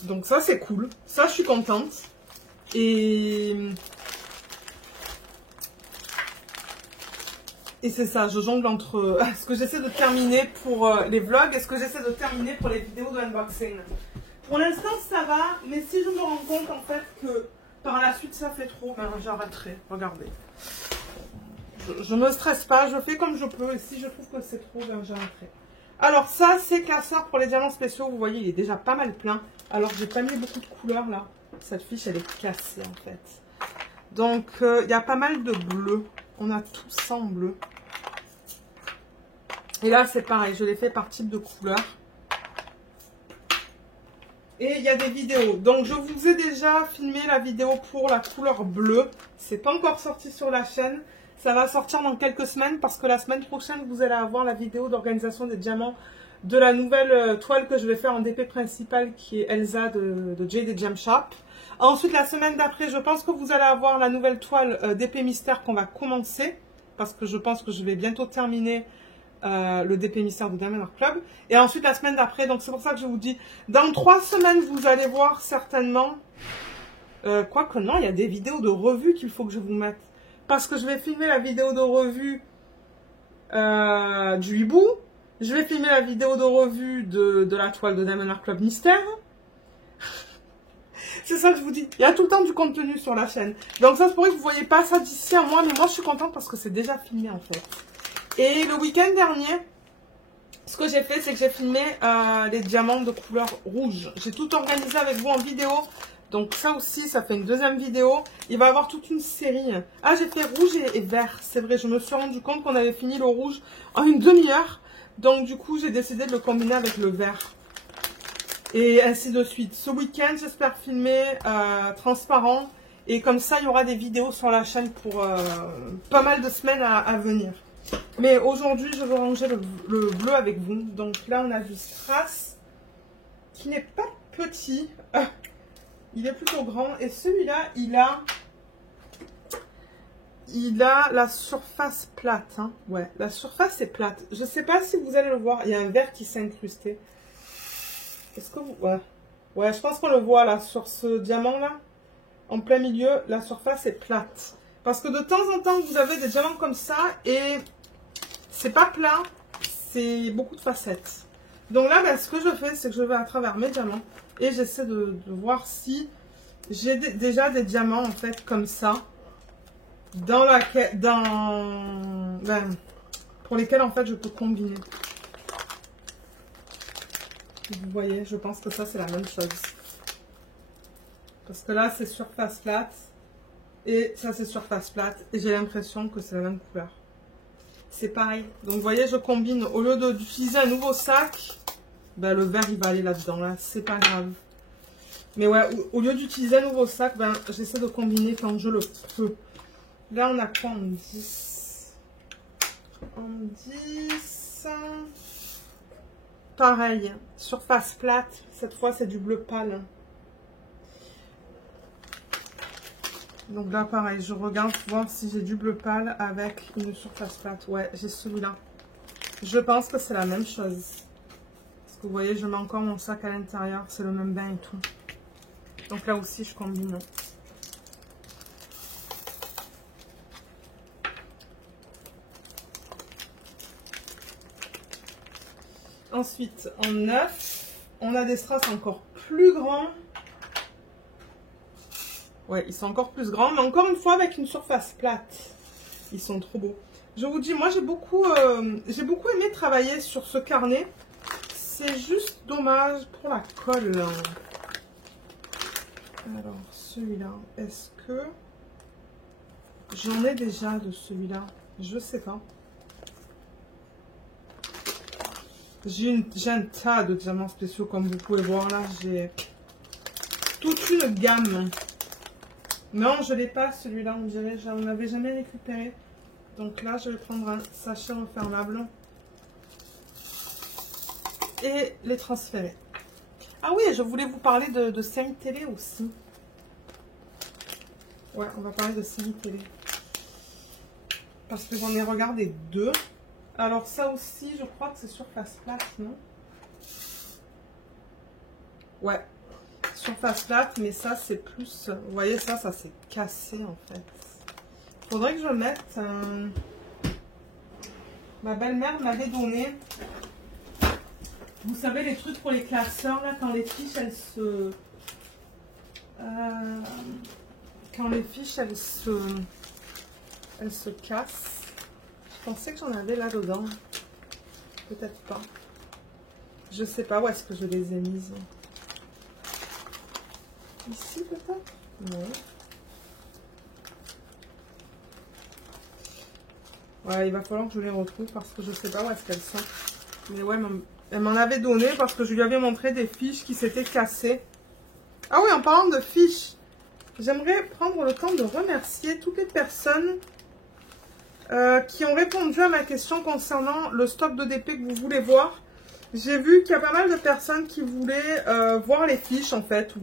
Donc ça, c'est cool. Ça, je suis contente. Et c'est ça, je jongle entre ce que j'essaie de terminer pour les vlogs et ce que j'essaie de terminer pour les vidéos de unboxing. Pour l'instant, ça va, mais si je me rends compte en fait que par la suite ça fait trop, ben j'arrêterai. Regardez. Je ne me stresse pas, je fais comme je peux et si je trouve que c'est trop, ben j'arrêterai. Alors ça, c'est classeur pour les diamants spéciaux. Vous voyez, il est déjà pas mal plein. Alors, j'ai pas mis beaucoup de couleurs là. Cette fiche, elle est cassée en fait. Donc, il y a pas mal de bleu. On a tout ça en bleu. Et là, c'est pareil. Je l'ai fait par type de couleur. Et il y a des vidéos. Donc, je vous ai déjà filmé la vidéo pour la couleur bleue. C'est pas encore sorti sur la chaîne. Ça va sortir dans quelques semaines parce que la semaine prochaine, vous allez avoir la vidéo d'organisation des diamants de la nouvelle toile que je vais faire en DP principal qui est Elsa de Jade Gem Shop. Ensuite, la semaine d'après, je pense que vous allez avoir la nouvelle toile DP Mystère qu'on va commencer parce que je pense que je vais bientôt terminer le DP Mystère de Diamond Art Club. Et ensuite, la semaine d'après, donc c'est pour ça que je vous dis, dans 3 semaines, vous allez voir certainement, quoique non, il y a des vidéos de revue qu'il faut que je vous mette. Parce que je vais filmer la vidéo de revue du hibou. Je vais filmer la vidéo de revue de la toile de Diamond Art Club Mystère. C'est ça que je vous dis. Il y a tout le temps du contenu sur la chaîne. Donc ça se pourrait que vous ne voyez pas ça d'ici à moi. Mais moi, je suis contente parce que c'est déjà filmé en fait. Et le week-end dernier, ce que j'ai fait, c'est que j'ai filmé les diamants de couleur rouge. J'ai tout organisé avec vous en vidéo. Donc ça aussi, ça fait une deuxième vidéo. Il va y avoir toute une série. Ah, j'ai fait rouge et vert. C'est vrai, je me suis rendu compte qu'on avait fini le rouge en une demi-heure. Donc du coup, j'ai décidé de le combiner avec le vert. Et ainsi de suite. Ce week-end, j'espère filmer transparent. Et comme ça, il y aura des vidéos sur la chaîne pour pas mal de semaines à venir. Mais aujourd'hui, je veux ranger le bleu avec vous. Donc là, on a vu Strass, qui n'est pas petit. Il est plutôt grand. Et celui-là, il a la surface plate. Hein. Ouais, la surface est plate. Je ne sais pas si vous allez le voir. Il y a un vert qui s'est incrusté. Est-ce que vous... Ouais. Ouais, je pense qu'on le voit là, sur ce diamant-là. En plein milieu, la surface est plate. Parce que de temps en temps, vous avez des diamants comme ça. Et c'est pas plat. C'est beaucoup de facettes. Donc là, ben, ce que je fais, c'est que je vais à travers mes diamants. Et j'essaie de voir si j'ai déjà des diamants, en fait, comme ça. Pour lesquels, en fait, je peux combiner. Vous voyez, je pense que ça, c'est la même chose. Parce que là, c'est surface plate. Et ça, c'est surface plate. Et j'ai l'impression que c'est la même couleur. C'est pareil. Donc, vous voyez, je combine. Au lieu d'utiliser un nouveau sac, ben, le vert, il va aller là-dedans. Là, c'est pas grave. Mais ouais, au lieu d'utiliser un nouveau sac, ben, j'essaie de combiner quand je le peux. Là, on a quoi en 10? En 10... Pareil, surface plate. Cette fois, c'est du bleu pâle. Donc là, pareil, je regarde pour voir si j'ai du bleu pâle avec une surface plate. Ouais, j'ai celui-là. Je pense que c'est la même chose. Parce que vous voyez, je mets encore mon sac à l'intérieur. C'est le même bain et tout. Donc là aussi, je combine. Ensuite, en 9, on a des strass encore plus grands. Ouais, ils sont encore plus grands, mais encore une fois avec une surface plate. Ils sont trop beaux. Je vous dis, moi j'ai beaucoup aimé travailler sur ce carnet. C'est juste dommage pour la colle. Alors, celui-là, est-ce que j'en ai déjà de celui-là? Je sais pas. J'ai un tas de diamants spéciaux, comme vous pouvez voir là. J'ai toute une gamme. Non, je l'ai pas celui-là, on dirait. Je n'en avais jamais récupéré. Donc là, je vais prendre un sachet refermable et les transférer. Ah oui, je voulais vous parler de série télé aussi. Ouais, on va parler de série télé. Parce que j'en ai regardé 2. Alors ça aussi, je crois que c'est surface plate, non? Ouais, surface plate, mais ça c'est plus... Vous voyez, ça s'est cassé en fait. Faudrait que je mette... Ma belle-mère m'avait donné... Vous savez, les trucs pour les classeurs, là, quand les fiches, elles se... quand les fiches, elles se cassent. Je pensais que j'en avais là-dedans. Peut-être pas. Je sais pas où est-ce que je les ai mises. Ici, peut-être? Non. Ouais, il va falloir que je les retrouve parce que je sais pas où est-ce qu'elles sont. Mais ouais, elle m'en avait donné parce que je lui avais montré des fiches qui s'étaient cassées. Ah oui, en parlant de fiches, j'aimerais prendre le temps de remercier toutes les personnes qui ont répondu à ma question concernant le stock de DP que vous voulez voir. J'ai vu qu'il y a pas mal de personnes qui voulaient voir les fiches en fait, ou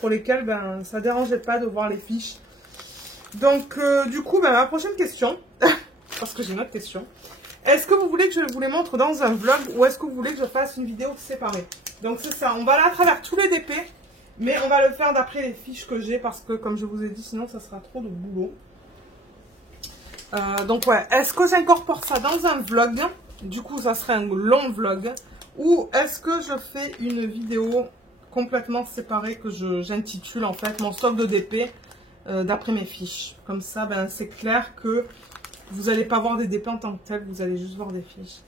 pour lesquelles ben, ça ne dérangeait pas de voir les fiches. Donc du coup, ben, ma prochaine question, parce que j'ai une autre question, est-ce que vous voulez que je vous les montre dans un vlog ou est-ce que vous voulez que je fasse une vidéo séparée? Donc c'est ça, on va aller à travers tous les DP, mais on va le faire d'après les fiches que j'ai parce que comme je vous ai dit, sinon ça sera trop de boulot. Donc ouais, est-ce que j'incorpore ça dans un vlog? Du coup, ça serait un long vlog. Ou est-ce que je fais une vidéo complètement séparée que j'intitule en fait mon stock de DP d'après mes fiches. Comme ça, ben, c'est clair que vous n'allez pas voir des DP en tant que tel, vous allez juste voir des fiches.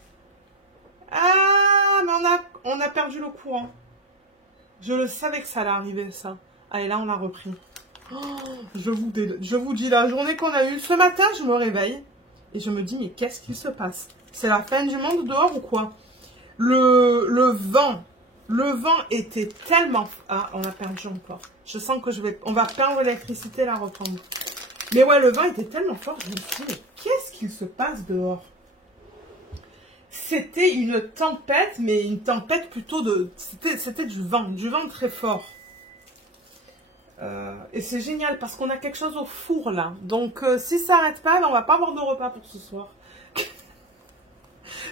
Ah, on a perdu le courant. Je le savais que ça allait arriver, ça. Allez, là, on l'a repris. Oh, je vous dis, la journée qu'on a eue. Ce matin, je me réveille et je me dis, mais qu'est-ce qui se passe? C'est la fin du monde dehors ou quoi? Le vent était tellement... Ah, on a perdu encore. Je sens que on va perdre l'électricité et la reprendre. Mais ouais, le vent était tellement fort, je me suis dit, mais qu'est-ce qu'il se passe dehors? C'était une tempête, mais une tempête plutôt de... C'était du vent très fort. Et c'est génial parce qu'on a quelque chose au four là. Donc si ça n'arrête pas, là, on va pas avoir de repas pour ce soir.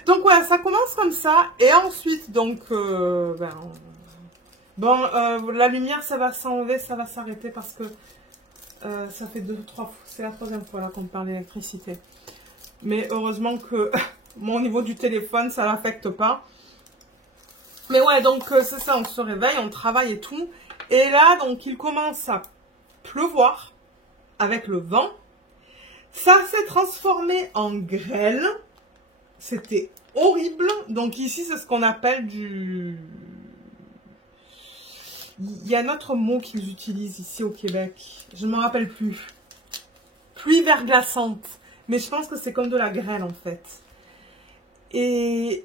Donc voilà, ça commence comme ça. Et ensuite, donc, la lumière, ça va s'enlever, ça va s'arrêter parce que ça fait 2 ou 3 fois. C'est la 3e fois là qu'on parle d'électricité. Mais heureusement que mon niveau du téléphone, ça l'affecte pas. Mais ouais, donc c'est ça, on se réveille, on travaille et tout. Et là, donc, il commence à pleuvoir avec le vent. Ça s'est transformé en grêle. C'était horrible. Donc ici, c'est ce qu'on appelle du... Il y a un autre mot qu'ils utilisent ici au Québec. Je ne me rappelle plus. Pluie verglaçante. Mais je pense que c'est comme de la grêle, en fait. Et...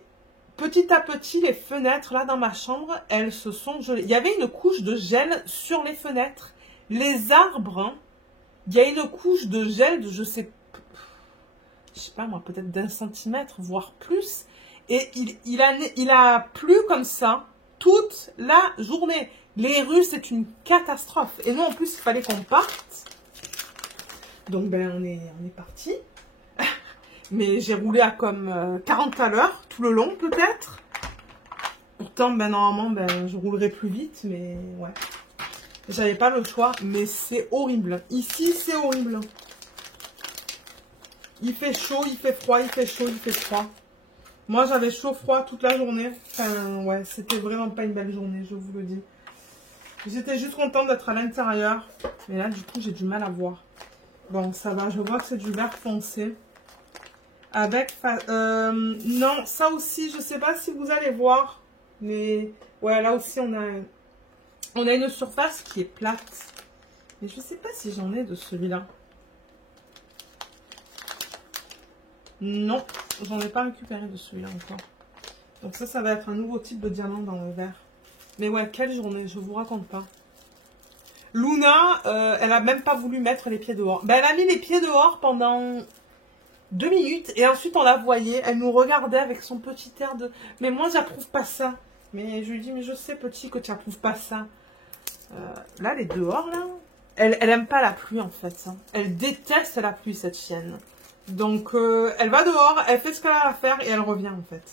petit à petit, les fenêtres, là, dans ma chambre, elles se sont gelées. Il y avait une couche de gel sur les fenêtres. Les arbres, hein, il y a une couche de gel de, je sais pas moi, peut-être d'1 centimètre, voire plus. Et il a plu comme ça toute la journée. Les rues, c'est une catastrophe. Et nous, en plus, il fallait qu'on parte. Donc, ben, on est parti. Mais j'ai roulé à comme 40 à l'heure, tout le long peut-être. Pourtant, ben, normalement, ben, je roulerais plus vite, mais ouais. J'avais pas le choix, mais c'est horrible. Ici, c'est horrible. Il fait chaud, il fait froid, il fait chaud, il fait froid. Moi, j'avais chaud-froid toute la journée. Enfin, ouais, c'était vraiment pas une belle journée, je vous le dis. J'étais juste contente d'être à l'intérieur. Mais là, du coup, j'ai du mal à voir. Bon, ça va, je vois que c'est du vert foncé. Avec, non, ça aussi, je sais pas si vous allez voir, mais ouais, là aussi, on a une surface qui est plate. Mais je sais pas si j'en ai de celui-là. Non, j'en ai pas récupéré de celui-là encore. Donc ça va être un nouveau type de diamant dans le verre. Mais ouais, quelle journée, je vous raconte pas. Luna, elle a même pas voulu mettre les pieds dehors. Ben, elle a mis les pieds dehors pendant 2 minutes et ensuite on la voyait. Elle nous regardait avec son petit air de... Mais moi, j'approuve pas ça. Mais je lui dis, mais je sais, petit, que tu approuves pas ça. Là, elle est dehors, là. Elle aime pas la pluie, en fait. Hein. Elle déteste la pluie, cette chienne. Donc, elle va dehors, elle fait ce qu'elle a à faire et elle revient, en fait.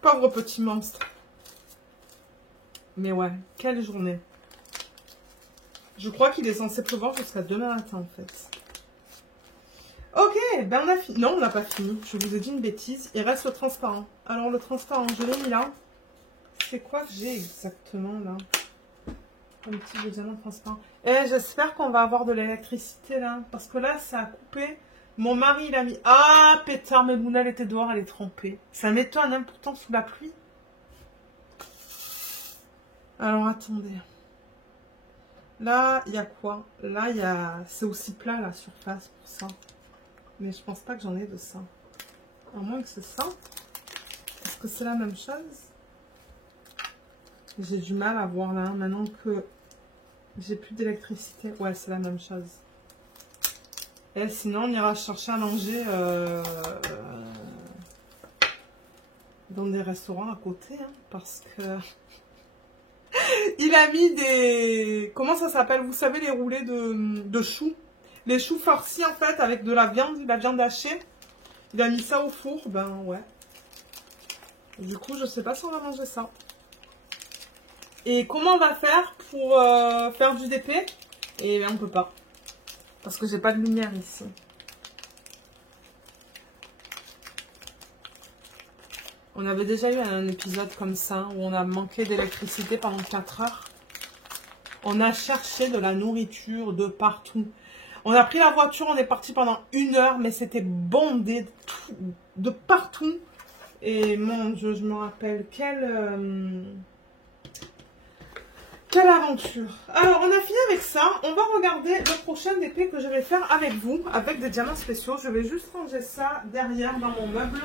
Pauvre petit monstre. Mais ouais, quelle journée. Je crois qu'il est censé pleuvoir jusqu'à demain matin, en fait. Ok, ben on a fini. Non, on n'a pas fini. Je vous ai dit une bêtise. Il reste le transparent. Alors, le transparent, je l'ai mis là. C'est quoi que j'ai exactement, là? Un petit diamant transparent. Et j'espère qu'on va avoir de l'électricité, là. Parce que là, ça a coupé. Mon mari, il a mis... Ah, pétard, mais Luna, elle était dehors, elle est trempée. Ça m'étonne, hein, pourtant, sous la pluie. Alors, attendez. Là, il y a quoi? Là, il y a... C'est aussi plat, la surface, pour ça. Mais je pense pas que j'en ai de ça. À moins que c'est ça. Est-ce que c'est la même chose? J'ai du mal à voir là, maintenant que j'ai plus d'électricité. Ouais, c'est la même chose. Et sinon, on ira chercher à manger dans des restaurants à côté. Hein, parce que... Il a mis des... Comment ça s'appelle? Vous savez, les roulés de choux. Les choux farcis, en fait, avec de la viande hachée. Il a mis ça au four. Ben, ouais. Du coup, je sais pas si on va manger ça. Et comment on va faire pour faire du DP? Et bien, on peut pas. Parce que j'ai pas de lumière ici. On avait déjà eu un épisode comme ça, où on a manqué d'électricité pendant 4 heures. On a cherché de la nourriture de partout. On a pris la voiture, on est parti pendant 1 heure, mais c'était bondé de partout. Et mon Dieu, je me rappelle, quelle aventure. Alors, on a fini avec ça. On va regarder le prochain épée que je vais faire avec vous, avec des diamants spéciaux. Je vais juste ranger ça derrière dans mon meuble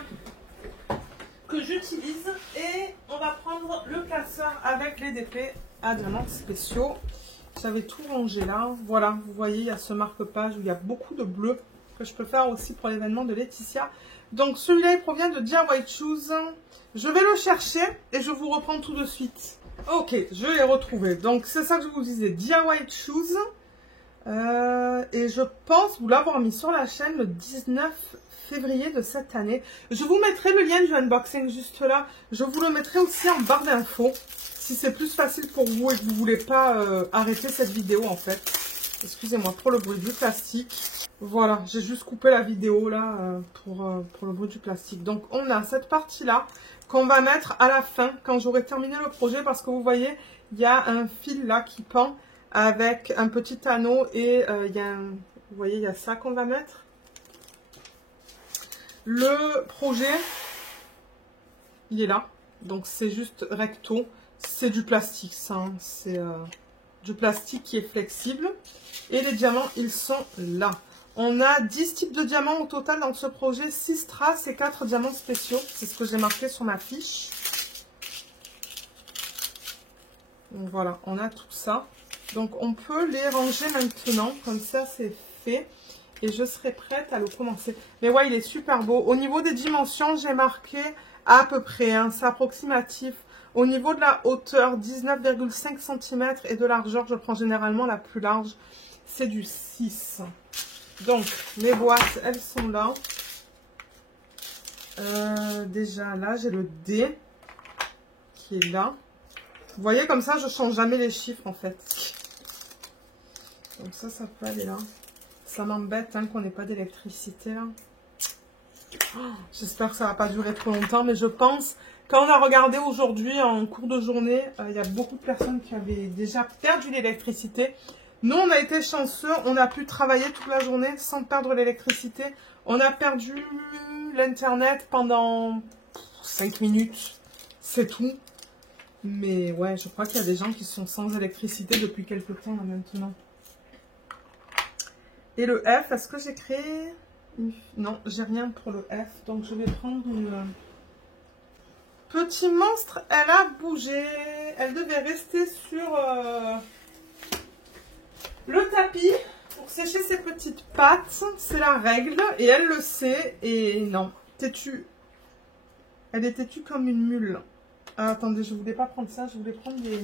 que j'utilise. Et on va prendre le classeur avec les épées à diamants spéciaux. J'avais tout rangé là. Voilà, vous voyez, il y a ce marque-page où il y a beaucoup de bleu que je peux faire aussi pour l'événement de Laetitia. Donc celui-là, il provient de DIY Shoes. Je vais le chercher et je vous reprends tout de suite. Ok, je l'ai retrouvé. Donc c'est ça que je vous disais, DIY Shoes. Et je pense vous l'avoir mis sur la chaîne le 19 février de cette année. Je vous mettrai le lien du unboxing juste là. Je vous le mettrai aussi en barre d'infos. Si c'est plus facile pour vous et que vous ne voulez pas arrêter cette vidéo en fait. Excusez-moi pour le bruit du plastique. Voilà, j'ai juste coupé la vidéo là pour le bruit du plastique. Donc on a cette partie-là qu'on va mettre à la fin quand j'aurai terminé le projet. Parce que vous voyez, il y a un fil là qui pend avec un petit anneau. Et il y a vous voyez, il y a ça qu'on va mettre. Le projet, il est là. Donc c'est juste recto. C'est du plastique, ça. Hein. C'est du plastique qui est flexible. Et les diamants, ils sont là. On a 10 types de diamants au total dans ce projet. 6 strass et 4 diamants spéciaux. C'est ce que j'ai marqué sur ma fiche. Donc voilà, on a tout ça. Donc on peut les ranger maintenant. Comme ça, c'est fait. Et je serai prête à le commencer. Mais ouais, il est super beau. Au niveau des dimensions, j'ai marqué à peu près. Hein, c'est approximatif. Au niveau de la hauteur, 19,5 cm et de largeur, je prends généralement la plus large. C'est du 6. Donc, mes boîtes, elles sont là. Déjà, là, j'ai le D qui est là. Vous voyez, comme ça, je ne change jamais les chiffres, en fait. Donc ça, ça peut aller là. Ça m'embête hein, qu'on n'ait pas d'électricité, là. Oh, j'espère que ça ne va pas durer trop longtemps, mais je pense... Quand on a regardé aujourd'hui en cours de journée, il y a beaucoup de personnes qui avaient déjà perdu l'électricité. Nous, on a été chanceux, on a pu travailler toute la journée sans perdre l'électricité. On a perdu l'internet pendant 5 minutes, c'est tout. Mais ouais, je crois qu'il y a des gens qui sont sans électricité depuis quelques temps là maintenant. Et le F, est-ce que j'ai créé... Non, j'ai rien pour le F, donc je vais prendre une... Petit monstre, elle a bougé. Elle devait rester sur le tapis pour sécher ses petites pattes. C'est la règle et elle le sait. Et non, têtue. Elle est têtue comme une mule. Ah, attendez, je voulais pas prendre ça. Je voulais prendre des...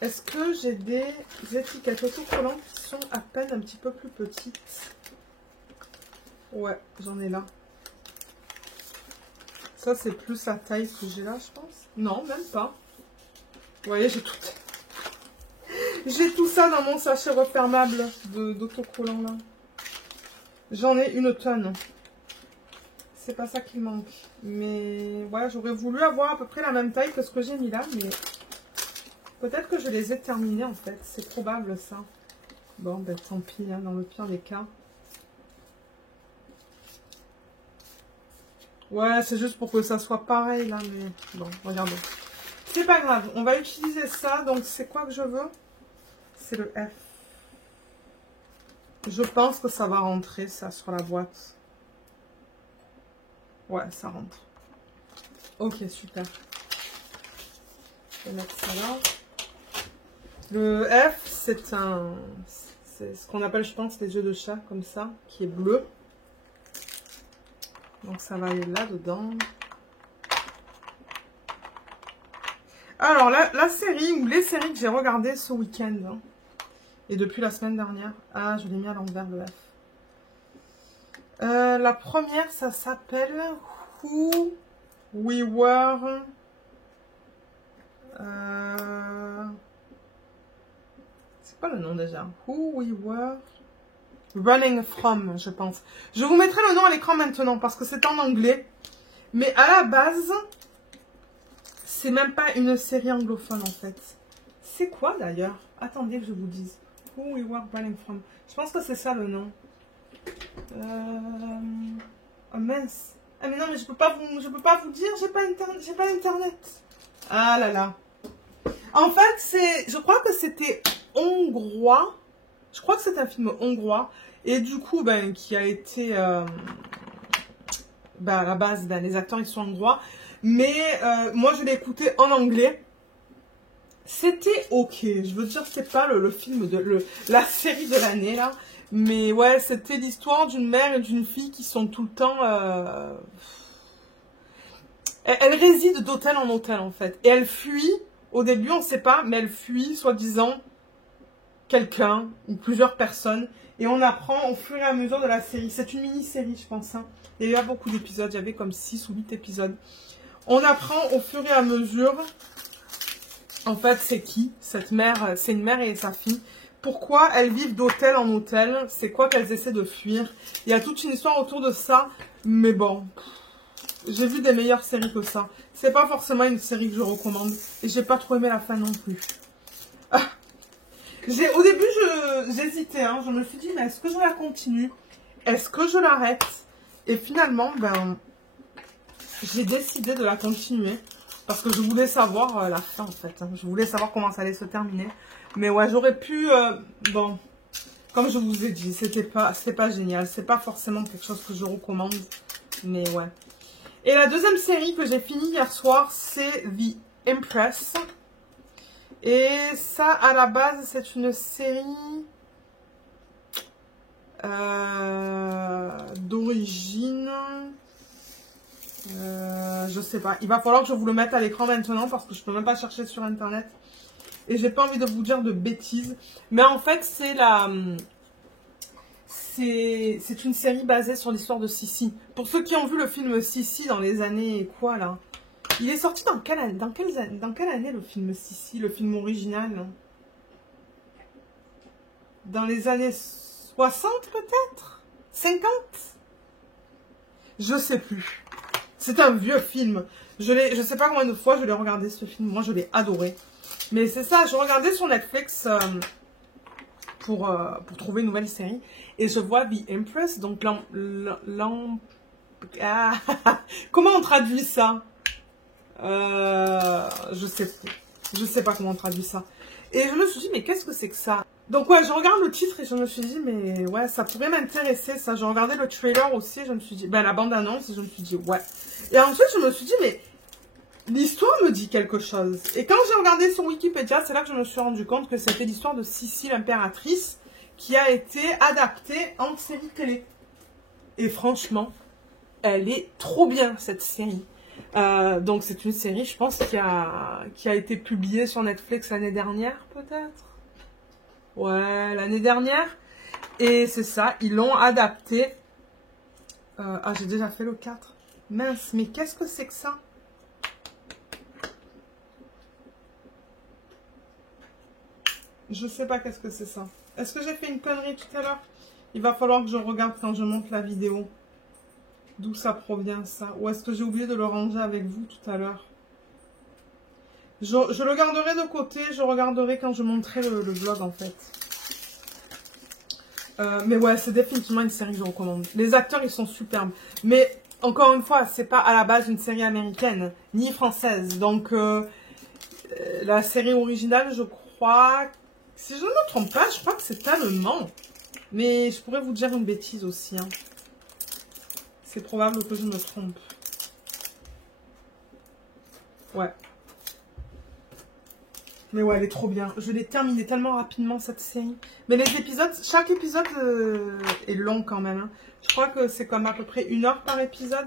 Est-ce que j'ai des étiquettes autocollantes qui sont à peine un petit peu plus petites? Ouais, j'en ai là. Ça, c'est plus la taille que j'ai là, je pense. Non, même pas. Vous voyez, j'ai tout... J'ai tout ça dans mon sachet refermable d'autocollant, là. J'en ai une tonne. C'est pas ça qui manque. Mais, ouais, j'aurais voulu avoir à peu près la même taille que ce que j'ai mis là, mais... Peut-être que je les ai terminés, en fait. C'est probable, ça. Bon, ben, tant pis, hein, dans le pire des cas. Ouais, c'est juste pour que ça soit pareil là, mais bon, regardez. C'est pas grave, on va utiliser ça. Donc, c'est quoi que je veux? C'est le F. Je pense que ça va rentrer, ça, sur la boîte. Ouais, ça rentre. Ok, super. Je vais mettre ça là. Le F, c'est ce qu'on appelle, je pense, les yeux de chat, comme ça, qui est bleu. Donc ça va aller là-dedans. Alors la série ou les séries que j'ai regardées ce week-end hein, et depuis la semaine dernière. Ah, je l'ai mis à l'envers le F. La première, ça s'appelle Who We Were. C'est quoi le nom déjà? Who We Were. Running From, je pense. Je vous mettrai le nom à l'écran maintenant parce que c'est en anglais. Mais à la base, c'est même pas une série anglophone en fait. C'est quoi d'ailleurs? Attendez que je vous dise. Who We Were Running From. Je pense que c'est ça le nom. Oh mince. Ah mais non, mais je peux pas vous dire, j'ai pas internet. Ah là là. En fait, je crois que c'était hongrois. Je crois que c'est un film hongrois. Et du coup, ben, qui a été... ben, à la base, ben, les acteurs, ils sont hongrois. Mais moi, je l'ai écouté en anglais. C'était ok. Je veux dire, c'était pas le film la série de l'année, là. Mais ouais, c'était l'histoire d'une mère et d'une fille qui sont tout le temps... Elle réside d'hôtel en hôtel, en fait. Et elle fuit, au début, on ne sait pas, mais elle fuit, soi-disant, quelqu'un ou plusieurs personnes. Et on apprend au fur et à mesure de la série. C'est une mini-série, je pense. Hein. Il y a beaucoup d'épisodes, il y avait comme 6 ou 8 épisodes. On apprend au fur et à mesure, en fait, c'est qui cette mère? C'est une mère et sa fille. Pourquoi elles vivent d'hôtel en hôtel? C'est quoi qu'elles essaient de fuir? Il y a toute une histoire autour de ça, mais bon... J'ai vu des meilleures séries que ça. C'est pas forcément une série que je recommande. Et j'ai pas trop aimé la fin non plus. Ah. Au début, j'hésitais. Hein. Je me suis dit, mais est-ce que je la continue? Est-ce que je l'arrête? Et finalement, ben, j'ai décidé de la continuer. Parce que je voulais savoir la fin, en fait. Hein. Je voulais savoir comment ça allait se terminer. Mais ouais, j'aurais pu... bon, comme je vous ai dit, c'était pas génial. C'est pas forcément quelque chose que je recommande. Mais ouais. Et la deuxième série que j'ai finie hier soir, c'est The Empress. Et ça, à la base, c'est une série d'origine... je sais pas. Il va falloir que je vous le mette à l'écran maintenant parce que je peux même pas chercher sur internet. Et j'ai pas envie de vous dire de bêtises. Mais en fait, c'est une série basée sur l'histoire de Sissi. Pour ceux qui ont vu le film Sissi dans les années... Quoi, là? Il est sorti dans quelle année, le film Sissi? Le film original? Dans les années 60, peut-être? 50? Je sais plus. C'est un vieux film. Je sais pas combien de fois je l'ai regardé, ce film. Moi, je l'ai adoré. Mais c'est ça, je regardais sur Netflix... Pour trouver une nouvelle série. Et je vois The Empress, donc comment on traduit ça? Je sais plus. Je sais pas comment on traduit ça. Et je me suis dit, mais qu'est-ce que c'est que ça? Donc ouais, je regarde le titre et je me suis dit, mais ouais, ça pourrait m'intéresser, ça. J'ai regardé le trailer aussi, je me suis dit, ben la bande-annonce, et je me suis dit, ouais. Et ensuite, je me suis dit, mais l'histoire me dit quelque chose. Et quand j'ai regardé sur Wikipédia, c'est là que je me suis rendu compte que c'était l'histoire de Sissi l'impératrice qui a été adaptée en série télé. Et franchement, elle est trop bien, cette série. Donc c'est une série, je pense, qui a été publiée sur Netflix l'année dernière, peut-être. Ouais, l'année dernière. Et c'est ça, ils l'ont adaptée. Ah, j'ai déjà fait le 4. Mince, mais qu'est-ce que c'est que ça? Je sais pas qu'est-ce que c'est ça. Est-ce que j'ai fait une connerie tout à l'heure? Il va falloir que je regarde quand je monte la vidéo. D'où ça provient, ça? Ou est-ce que j'ai oublié de le ranger avec vous tout à l'heure? Je le garderai de côté. Je regarderai quand je monterai le vlog, en fait. Mais ouais, c'est définitivement une série que je recommande. Les acteurs, ils sont superbes. Mais, encore une fois, c'est pas à la base une série américaine, ni française. Donc, la série originale, je crois... Si je ne me trompe pas, je crois que c'est allemand. Mais je pourrais vous dire une bêtise aussi. Hein. C'est probable que je me trompe. Ouais. Mais ouais, elle est trop bien. Je l'ai terminée tellement rapidement, cette série. Mais les épisodes, chaque épisode est long quand même. Hein. Je crois que c'est comme à peu près 1 heure par épisode.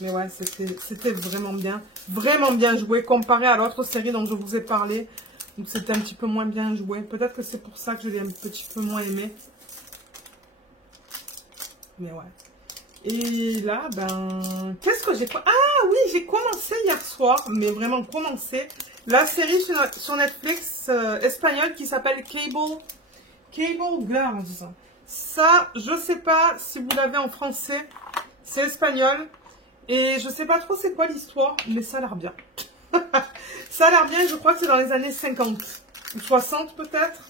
Mais ouais, c'était vraiment bien. Vraiment bien joué comparé à l'autre série dont je vous ai parlé. Donc c'était un petit peu moins bien joué. Peut-être que c'est pour ça que je l'ai un petit peu moins aimé. Mais ouais. Et là, ben... Qu'est-ce que j'ai... Ah oui, j'ai commencé hier soir. Mais vraiment commencé. La série sur Netflix espagnole qui s'appelle Cable Girls. Ça, je sais pas si vous l'avez en français. C'est espagnol. Et je sais pas trop c'est quoi l'histoire. Mais ça a l'air bien. Ça a l'air bien, je crois que c'est dans les années 50 ou 60 peut-être.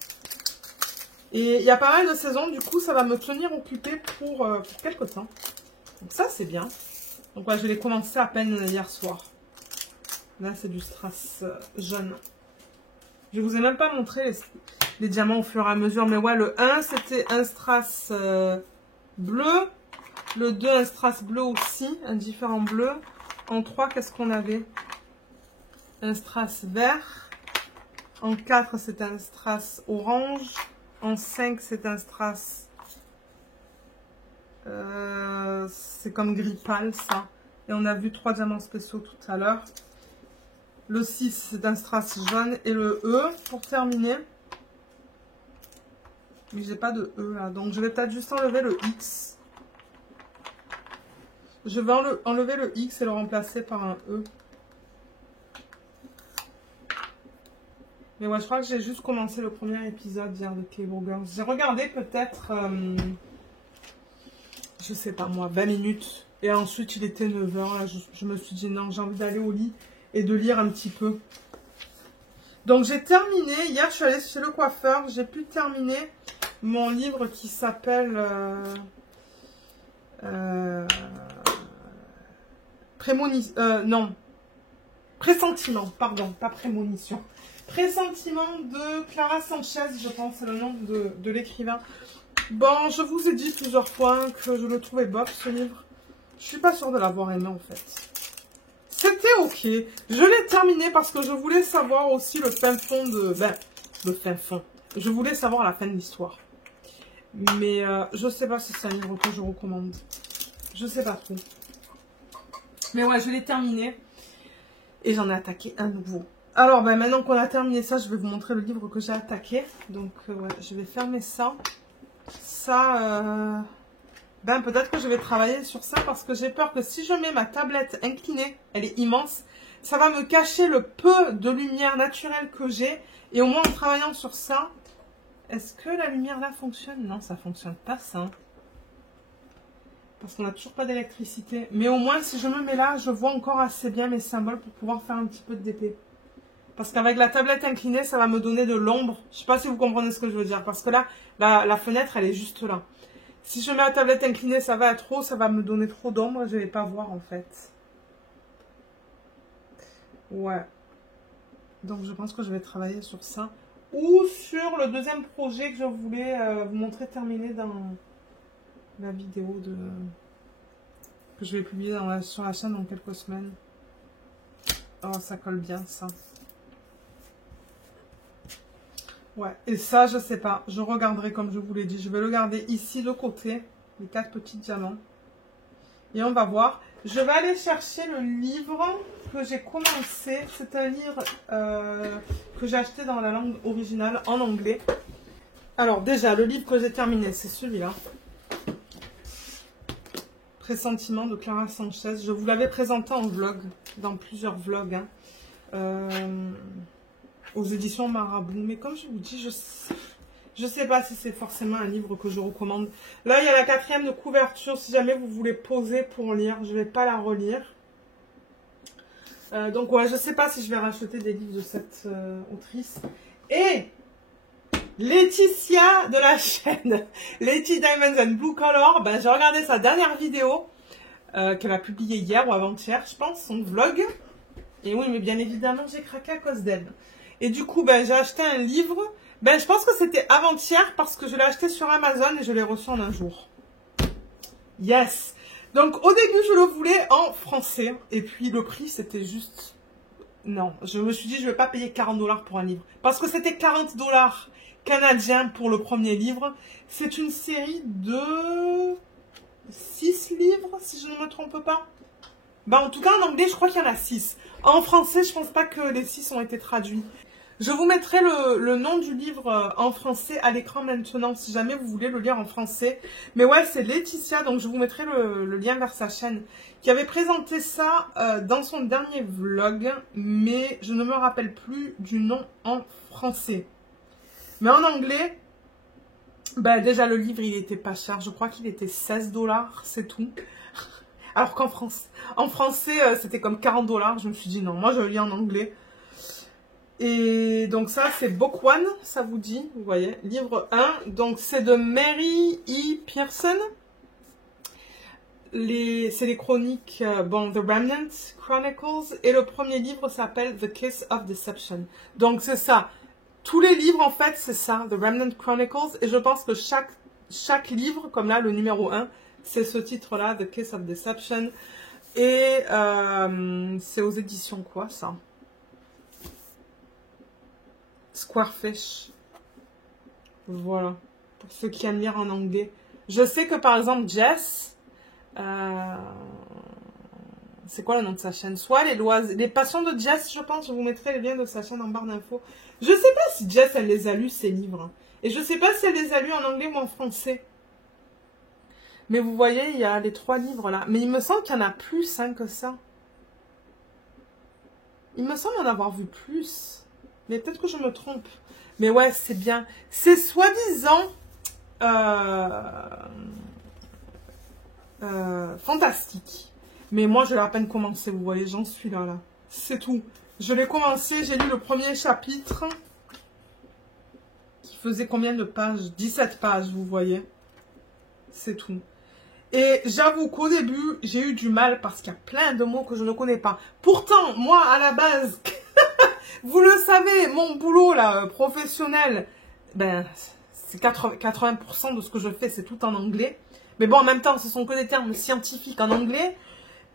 Et il y a pas mal de saisons, du coup ça va me tenir occupée pour quelque temps. Donc ça c'est bien. Donc ouais, je l'ai commencé à peine hier soir. Là, c'est du strass jaune. Je vous ai même pas montré les diamants au fur et à mesure. Mais ouais, le 1, c'était un strass bleu. Le 2, un strass bleu aussi, un différent bleu. En 3, qu'est-ce qu'on avait? Un strass vert. En 4, c'est un strass orange. En 5, c'est un strass... c'est comme gris pâle, ça. Et on a vu 3 diamants spéciaux tout à l'heure. Le 6, c'est un strass jaune. Et le E, pour terminer. Mais j'ai pas de E, là. Donc, je vais peut-être juste enlever le X. Je vais enlever le X et le remplacer par un E. Mais ouais, je crois que j'ai juste commencé le premier épisode hier de Cable Girls. J'ai regardé peut-être, je sais pas moi, 20 minutes. Et ensuite, il était 9 h. Je me suis dit non, j'ai envie d'aller au lit et de lire un petit peu. Donc, j'ai terminé. Hier, je suis allée chez le coiffeur. J'ai pu terminer mon livre qui s'appelle... Pressentiment, pardon, pas prémonition. Pressentiment de Clara Sanchez, je pense, c'est le nom de l'écrivain. Bon, je vous ai dit plusieurs fois que je le trouvais bof, ce livre. Je suis pas sûre de l'avoir aimé, en fait. C'était ok. Je l'ai terminé parce que je voulais savoir aussi le fin fond de... Ben, le fin fond. Je voulais savoir la fin de l'histoire. Mais je sais pas si c'est un livre que je recommande. Je sais pas trop. Mais ouais, je l'ai terminé. Et j'en ai attaqué un nouveau. Alors, ben, maintenant qu'on a terminé ça, je vais vous montrer le livre que j'ai attaqué. Donc, ouais, je vais fermer ça. Ça, ben, peut-être que je vais travailler sur ça parce que j'ai peur que si je mets ma tablette inclinée, elle est immense, ça va me cacher le peu de lumière naturelle que j'ai. Et au moins, en travaillant sur ça, est-ce que la lumière là fonctionne? Non, ça fonctionne pas, ça. Parce qu'on n'a toujours pas d'électricité. Mais au moins, si je me mets là, je vois encore assez bien mes symboles pour pouvoir faire un petit peu de DP. Parce qu'avec la tablette inclinée, ça va me donner de l'ombre. Je ne sais pas si vous comprenez ce que je veux dire. Parce que là, la fenêtre, elle est juste là. Si je mets la tablette inclinée, ça va être haut. Ça va me donner trop d'ombre. Je ne vais pas voir, en fait. Ouais. Donc, je pense que je vais travailler sur ça. Ou sur le deuxième projet que je voulais vous montrer terminé dans... la vidéo que je vais publier sur la chaîne dans quelques semaines. Oh, ça colle bien, ça. Ouais, et ça, je sais pas. Je regarderai comme je vous l'ai dit. Je vais le garder ici de côté, les 4 petits diamants. Et on va voir. Je vais aller chercher le livre que j'ai commencé. C'est un livre que j'ai acheté dans la langue originale, en anglais. Alors, déjà, le livre que j'ai terminé, c'est celui-là. Pressentiment de Clara Sanchez. Je vous l'avais présenté en vlog, dans plusieurs vlogs, hein, aux éditions Marabout. Mais comme je vous dis, je sais pas si c'est forcément un livre que je recommande. Là, il y a la 4e de couverture, si jamais vous voulez poser pour lire. Je vais pas la relire. Donc, ouais, je sais pas si je vais racheter des livres de cette autrice. Et... Laetitia de la chaîne Letty Diamonds and Blue Color, ben, j'ai regardé sa dernière vidéo qu'elle a publiée hier ou avant-hier, je pense, son vlog. Et oui, mais bien évidemment, j'ai craqué à cause d'elle. Et du coup, ben, j'ai acheté un livre. Ben, je pense que c'était avant-hier parce que je l'ai acheté sur Amazon et je l'ai reçu en un jour. Yes! Donc, au début, je le voulais en français. Et puis, le prix, c'était juste... Non, je me suis dit, je ne vais pas payer 40 $ pour un livre. Parce que c'était 40 $ canadien pour le premier livre. C'est une série de 6 livres, si je ne me trompe pas. Ben, en tout cas, en anglais, je crois qu'il y en a 6. En français, je pense pas que les 6 ont été traduits. Je vous mettrai le nom du livre en français à l'écran maintenant, si jamais vous voulez le lire en français. Mais ouais, c'est Laetitia, donc je vous mettrai le lien vers sa chaîne, qui avait présenté ça dans son dernier vlog, mais je ne me rappelle plus du nom en français. Mais en anglais, ben déjà le livre, il était pas cher. Je crois qu'il était 16 $, c'est tout. Alors qu'en français, c'était comme 40 $. Je me suis dit non, moi je le lis en anglais. Et donc ça, c'est Book One, ça vous dit, vous voyez, livre 1. Donc c'est de Mary E. Pearson. c'est les chroniques, bon, The Remnant Chronicles, et le premier livre s'appelle The Kiss of Deception. Donc c'est ça. Tous les livres, en fait, c'est ça, The Remnant Chronicles, et je pense que chaque livre, comme là, le numéro 1, c'est ce titre-là, The Kiss of Deception, et c'est aux éditions quoi, ça? Squarefish. Voilà, pour ceux qui aiment lire en anglais. Je sais que, par exemple, Jess... c'est quoi le nom de sa chaîne? Soit les passions de Jess, je pense, je vous mettrai les liens de sa chaîne en barre d'infos. Je sais pas si Jess, elle les a lus, ces livres. Et je sais pas si elle les a lus en anglais ou en français. Mais vous voyez, il y a les 3 livres là. Mais il me semble qu'il y en a plus que ça. Il me semble en avoir vu plus. Mais peut-être que je me trompe. Mais ouais, c'est bien. C'est soi-disant... fantastique. Mais moi, je l'ai à peine commencé, vous voyez, j'en suis là. C'est tout. Je l'ai commencé, j'ai lu le premier chapitre. Qui faisait combien de pages? 17 pages, vous voyez. C'est tout. Et j'avoue qu'au début, j'ai eu du mal parce qu'il y a plein de mots que je ne connais pas. Pourtant, moi, à la base, vous le savez, mon boulot, là, professionnel, ben, c'est 80% de ce que je fais, c'est tout en anglais. Mais bon, en même temps, ce sont que des termes scientifiques en anglais.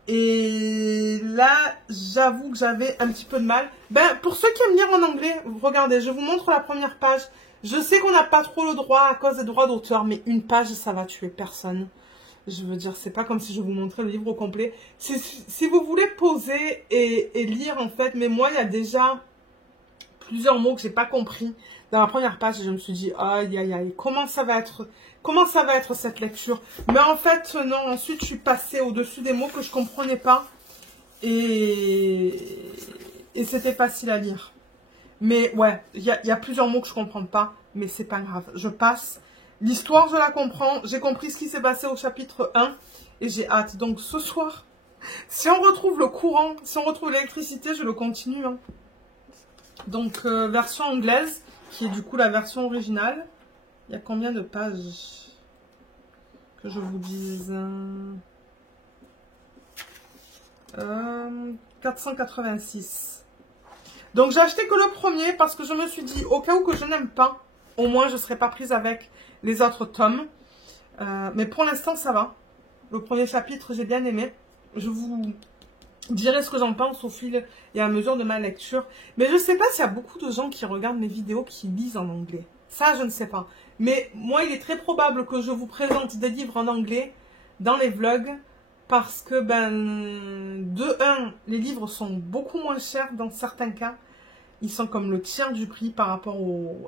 Et là, j'avoue que j'avais un petit peu de mal. Ben, pour ceux qui aiment lire en anglais, regardez, je vous montre la première page. Je sais qu'on n'a pas trop le droit à cause des droits d'auteur, mais une page, ça va tuer personne. Je veux dire, c'est pas comme si je vous montrais le livre au complet. Si vous voulez poser et lire, en fait, mais moi, il y a déjà plusieurs mots que j'ai pas compris. Dans la première page, je me suis dit, aïe, aïe, aïe, comment ça va être cette lecture? Mais en fait, non, ensuite, je suis passée au-dessus des mots que je comprenais pas. Et c'était facile à lire. Mais ouais, il y a plusieurs mots que je comprends pas, mais c'est pas grave. Je passe. L'histoire, je la comprends. J'ai compris ce qui s'est passé au chapitre 1 et j'ai hâte. Donc ce soir, si on retrouve le courant, si on retrouve l'électricité, je le continue. Hein. Donc version anglaise, qui est du coup la version originale. Il y a combien de pages? Que je vous dise. 486. Donc j'ai acheté que le premier parce que je me suis dit, au cas où que je n'aime pas, au moins je ne serai pas prise avec les autres tomes. Mais pour l'instant ça va. Le premier chapitre j'ai bien aimé. Je vous dirai ce que j'en pense au fil et à mesure de ma lecture. Mais je ne sais pas s'il y a beaucoup de gens qui regardent mes vidéos qui lisent en anglais. Ça je ne sais pas. Mais moi il est très probable que je vous présente des livres en anglais dans les vlogs. Parce que, de 1, les livres sont beaucoup moins chers dans certains cas. Ils sont comme le tiers du prix par rapport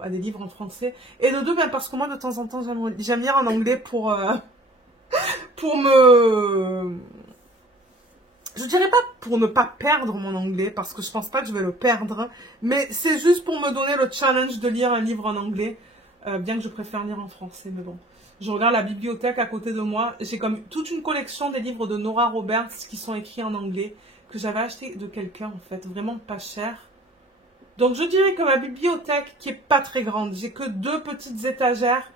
à des livres en français. Et de 2, parce que moi, de temps en temps, j'aime lire en anglais pour me... Je dirais pas pour ne pas perdre mon anglais, parce que je pense pas que je vais le perdre. Mais c'est juste pour me donner le challenge de lire un livre en anglais. Bien que je préfère lire en français, mais bon. Je regarde la bibliothèque à côté de moi. J'ai comme toute une collection des livres de Nora Roberts qui sont écrits en anglais, que j'avais acheté de quelqu'un en fait, vraiment pas cher. Donc je dirais que ma bibliothèque, qui est pas très grande, j'ai que 2 petites étagères,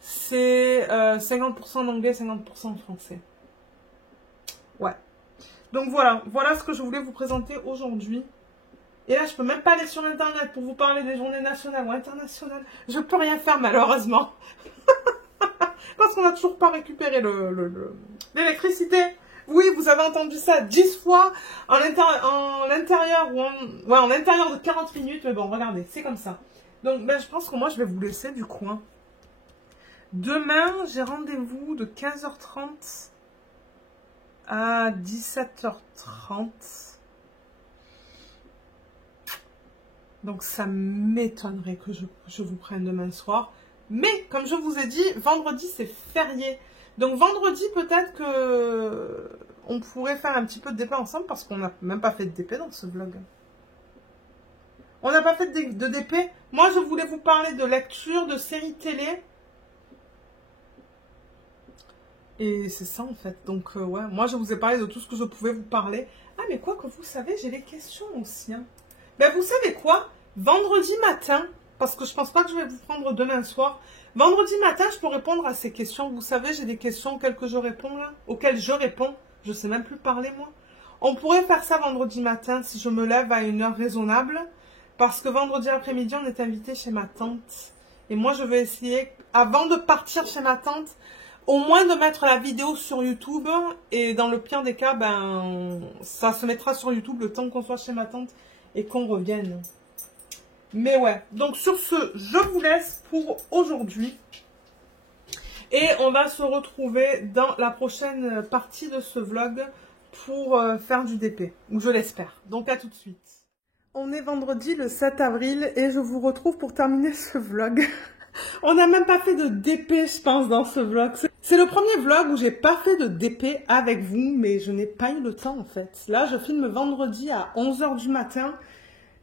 c'est 50% en anglais, 50% en français. Ouais. Donc voilà ce que je voulais vous présenter aujourd'hui. Et là, je peux même pas aller sur Internet pour vous parler des journées nationales ou internationales. Je peux rien faire malheureusement. Parce qu'on n'a toujours pas récupéré l'électricité. Oui, vous avez entendu ça 10 fois en l'intérieur en intérieur de 40 minutes. Mais bon, regardez, c'est comme ça. Donc, je pense que moi, je vais vous laisser du coin. Demain, j'ai rendez-vous de 15h30 à 17h30. Donc, ça m'étonnerait que je vous prenne demain soir. Mais, comme je vous ai dit, vendredi, c'est férié. Donc, vendredi, peut-être que on pourrait faire un petit peu de DP ensemble parce qu'on n'a même pas fait de DP dans ce vlog. On n'a pas fait de DP. Moi, je voulais vous parler de lecture, de séries télé. Et c'est ça, en fait. Donc, ouais, moi, je vous ai parlé de tout ce que je pouvais vous parler. Ah, mais quoi que vous savez, j'ai des questions aussi. Hein. Ben, vous savez quoi? Vendredi matin... parce que je pense pas que je vais vous prendre demain soir. Vendredi matin, je peux répondre à ces questions. Vous savez, j'ai des questions auxquelles je réponds là, auxquelles je réponds. Je sais même plus parler moi. On pourrait faire ça vendredi matin si je me lève à une heure raisonnable, parce que vendredi après-midi, on est invité chez ma tante. Et moi, je vais essayer, avant de partir chez ma tante, au moins de mettre la vidéo sur YouTube. Et dans le pire des cas, ben, ça se mettra sur YouTube le temps qu'on soit chez ma tante et qu'on revienne. Mais ouais, donc sur ce, je vous laisse pour aujourd'hui. Et on va se retrouver dans la prochaine partie de ce vlog pour faire du DP, ou je l'espère. Donc à tout de suite. On est vendredi le 7 avril et je vous retrouve pour terminer ce vlog. On n'a même pas fait de DP, je pense, dans ce vlog. C'est le premier vlog où j'ai pas fait de DP avec vous, mais je n'ai pas eu le temps en fait. Là, je filme vendredi à 11 h du matin.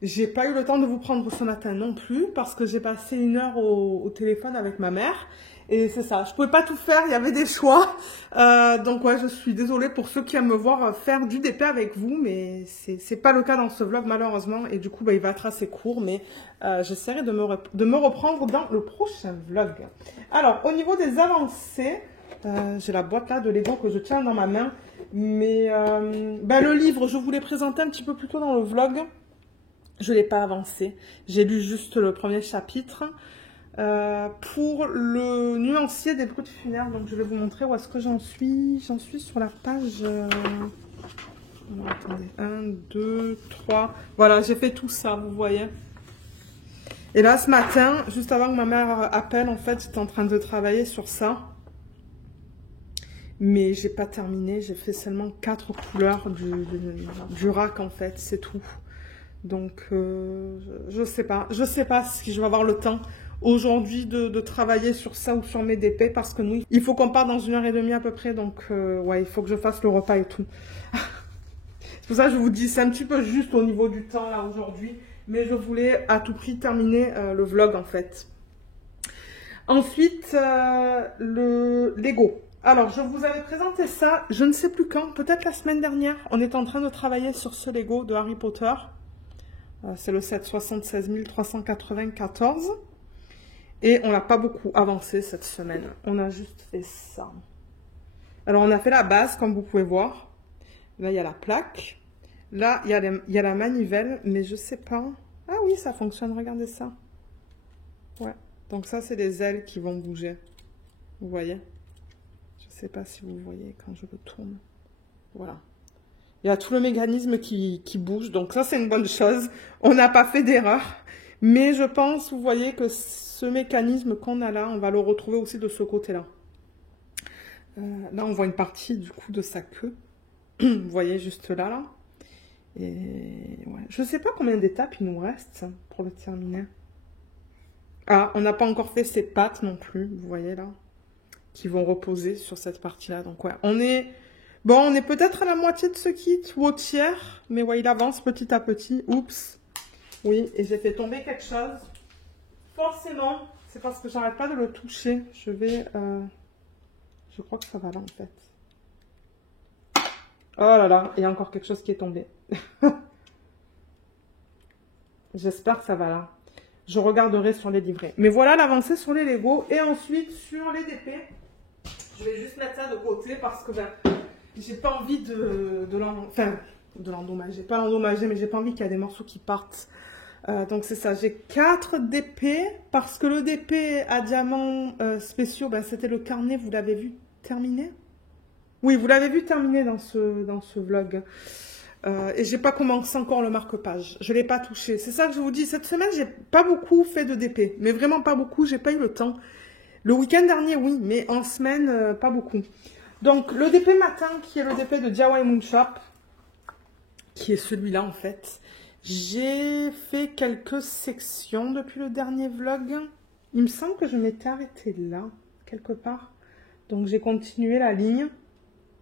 J'ai pas eu le temps de vous prendre ce matin non plus parce que j'ai passé 1 heure au téléphone avec ma mère. Et c'est ça, je pouvais pas tout faire, il y avait des choix. Donc ouais, je suis désolée pour ceux qui aiment me voir faire du DP avec vous, mais c'est pas le cas dans ce vlog malheureusement. Et du coup, bah, il va être assez court, mais j'essaierai de me reprendre dans le prochain vlog. Alors, au niveau des avancées, j'ai la boîte là de Lego que je tiens dans ma main. Mais bah, le livre, je vous l'ai présenté un petit peu plus tôt dans le vlog. Je l'ai pas avancé, j'ai lu juste le premier chapitre. Pour le nuancier des bruits funéraires, donc je vais vous montrer où est-ce que j'en suis. J'en suis sur la page... Alors, attendez, 1, 2, 3... Voilà, j'ai fait tout ça, vous voyez. Et là, ce matin, juste avant que ma mère appelle, en fait, j'étais en train de travailler sur ça. Mais j'ai pas terminé, j'ai fait seulement 4 couleurs du rack, en fait, c'est tout. Donc, je sais pas si je vais avoir le temps aujourd'hui de travailler sur ça ou sur mes DP parce que nous, il faut qu'on parte dans 1 h 30 à peu près. Donc, ouais, il faut que je fasse le repas et tout. C'est pour ça que je vous dis, c'est un petit peu juste au niveau du temps là aujourd'hui. Mais je voulais à tout prix terminer le vlog en fait. Ensuite, le Lego. Alors, je vous avais présenté ça, je ne sais plus quand, peut-être la semaine dernière. On est en train de travailler sur ce Lego de Harry Potter. C'est le set 76 394. Et on n'a pas beaucoup avancé cette semaine. On a juste fait ça. Alors, on a fait la base, comme vous pouvez voir. Là, il y a la plaque. Là, il y a la manivelle, mais je sais pas. Ah oui, ça fonctionne, regardez ça. Ouais, donc ça, c'est les ailes qui vont bouger. Vous voyez? Je sais pas si vous voyez quand je le tourne. Voilà. Il y a tout le mécanisme qui bouge, donc ça, c'est une bonne chose. On n'a pas fait d'erreur. Mais je pense, vous voyez, que ce mécanisme qu'on a là, on va le retrouver aussi de ce côté-là. Là, on voit une partie, du coup, de sa queue. Vous voyez, juste là, là. Et ouais. Je ne sais pas combien d'étapes il nous reste pour le terminer. Ah, on n'a pas encore fait ses pattes non plus, vous voyez, là. Qui vont reposer sur cette partie-là. Donc, ouais, on est... Bon, on est peut-être à la moitié de ce kit, ou au tiers. Mais ouais, il avance petit à petit. Oups. Oui, et j'ai fait tomber quelque chose. Forcément, c'est parce que j'arrête pas de le toucher. Je vais... Je crois que ça va là, en fait. Oh là là, il y a encore quelque chose qui est tombé. J'espère que ça va là. Je regarderai sur les livrets. Mais voilà l'avancée sur les Lego. Et ensuite, sur les DP, je vais juste mettre ça de côté parce que ben, j'ai pas envie de l'endommager. Pas l'endommager, mais j'ai pas envie qu'il y ait des morceaux qui partent. Donc c'est ça, j'ai 4 DP parce que le DP à diamants spéciaux, ben, c'était le carnet, vous l'avez vu terminé? Oui, vous l'avez vu terminé dans ce vlog. Et j'ai pas commencé encore le marque-page. Je l'ai pas touché. C'est ça que je vous dis. Cette semaine, j'ai pas beaucoup fait de DP. Mais vraiment pas beaucoup. J'ai pas eu le temps. Le week-end dernier, oui. Mais en semaine, pas beaucoup. Donc, le DP matin, qui est le DP de DIY Moon Shop. Qui est celui-là, en fait. J'ai fait quelques sections depuis le dernier vlog. Il me semble que je m'étais arrêtée là, quelque part. Donc, j'ai continué la ligne.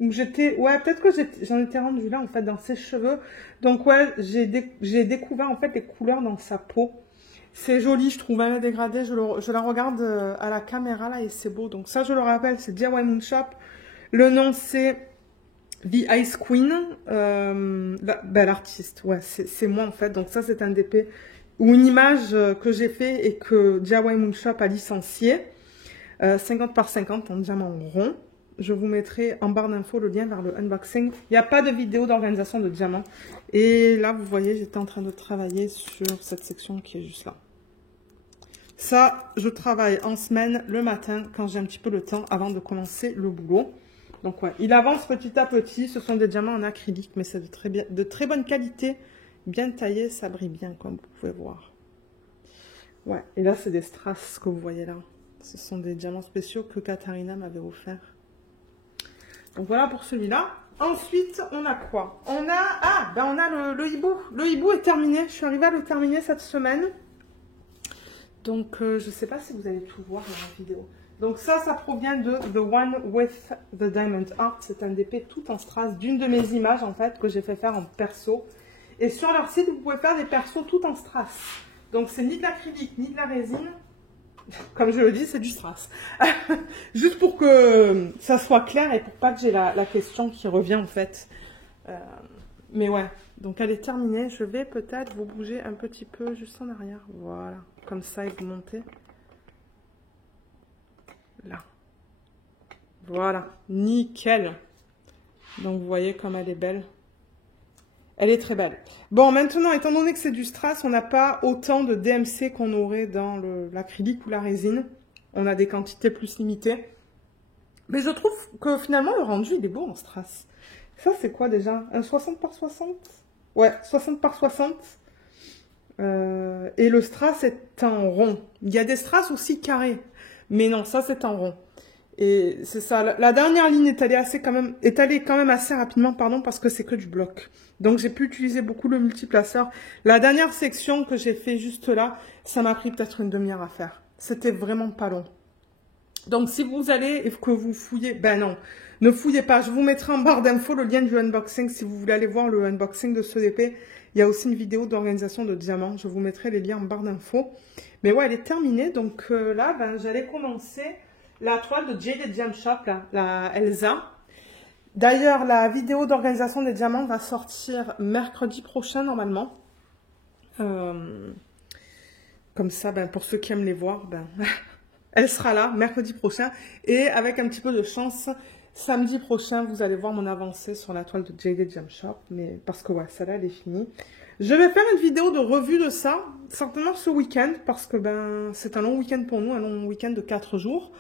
Ouais, peut-être que j'en étais rendue là, en fait, dans ses cheveux. Donc, ouais, j'ai découvert, en fait, les couleurs dans sa peau. C'est joli, je trouve, elle est dégradée. Je la regarde à la caméra, là, et c'est beau. Donc, ça, je le rappelle, c'est DIY Moon Shop. Le nom, c'est The Ice Queen. Ben, l'artiste, ouais, c'est moi, en fait. Donc, ça, c'est un DP ou une image que j'ai fait et que DIY Moon Shop a licencié. 50 par 50 en diamant rond. Je vous mettrai en barre d'infos le lien vers le unboxing. Il n'y a pas de vidéo d'organisation de diamants. Et là, vous voyez, j'étais en train de travailler sur cette section qui est juste là. Ça, je travaille en semaine le matin quand j'ai un petit peu le temps avant de commencer le boulot. Donc ouais, il avance petit à petit. Ce sont des diamants en acrylique, mais c'est de très bonne qualité. Bien taillé, ça brille bien comme vous pouvez voir. Ouais, et là, c'est des strass que vous voyez là. Ce sont des diamants spéciaux que Katharina m'avait offert. Donc voilà pour celui-là. Ensuite, on a quoi? On a le hibou. Le hibou est terminé. Je suis arrivée à le terminer cette semaine. Donc, je ne sais pas si vous allez tout voir dans la vidéo. Donc ça provient de The One with the Diamond Art. C'est un DP tout en strass d'une de mes images en fait que j'ai fait faire en perso. Et sur leur site, vous pouvez faire des persos tout en strass. Donc c'est ni de l'acrylique ni de la résine. Comme je le dis, c'est du strass. Juste pour que ça soit clair et pour pas que j'ai la question qui revient en fait. Mais ouais, donc elle est terminée. Je vais peut-être vous bouger un petit peu juste en arrière. Voilà, comme ça et vous montez. Là. Voilà, nickel. Donc vous voyez comme elle est belle. Elle est très belle. Bon, maintenant, étant donné que c'est du strass, on n'a pas autant de DMC qu'on aurait dans l'acrylique ou la résine. On a des quantités plus limitées. Mais je trouve que finalement, le rendu, il est beau en strass. Ça, c'est quoi déjà? Un 60 par 60? Ouais, 60 par 60. Et le strass est en rond. Il y a des strass aussi carrés. Mais non, ça, c'est en rond. Et c'est ça. La dernière ligne est allée quand même assez rapidement, pardon, parce que c'est que du bloc. Donc, j'ai pu utiliser beaucoup le multiplaceur. La dernière section que j'ai fait juste là, ça m'a pris peut-être une demi-heure à faire. C'était vraiment pas long. Donc, si vous allez et que vous fouillez, ben non, ne fouillez pas. Je vous mettrai en barre d'infos le lien du unboxing si vous voulez aller voir le unboxing de ce DP. Il y a aussi une vidéo d'organisation de diamants. Je vous mettrai les liens en barre d'infos. Mais ouais, elle est terminée. Donc là, ben, j'allais commencer la toile de Jade Jam Shop, là, la Elsa. D'ailleurs, la vidéo d'organisation des diamants va sortir mercredi prochain, normalement. Comme ça, ben, pour ceux qui aiment les voir, ben, elle sera là mercredi prochain. Et avec un petit peu de chance, samedi prochain, vous allez voir mon avancée sur la toile de Jade Jam Shop. Mais parce que, ouais, celle-là, elle est finie. Je vais faire une vidéo de revue de ça, certainement ce week-end, parce que ben, c'est un long week-end pour nous, un long week-end de 4 jours.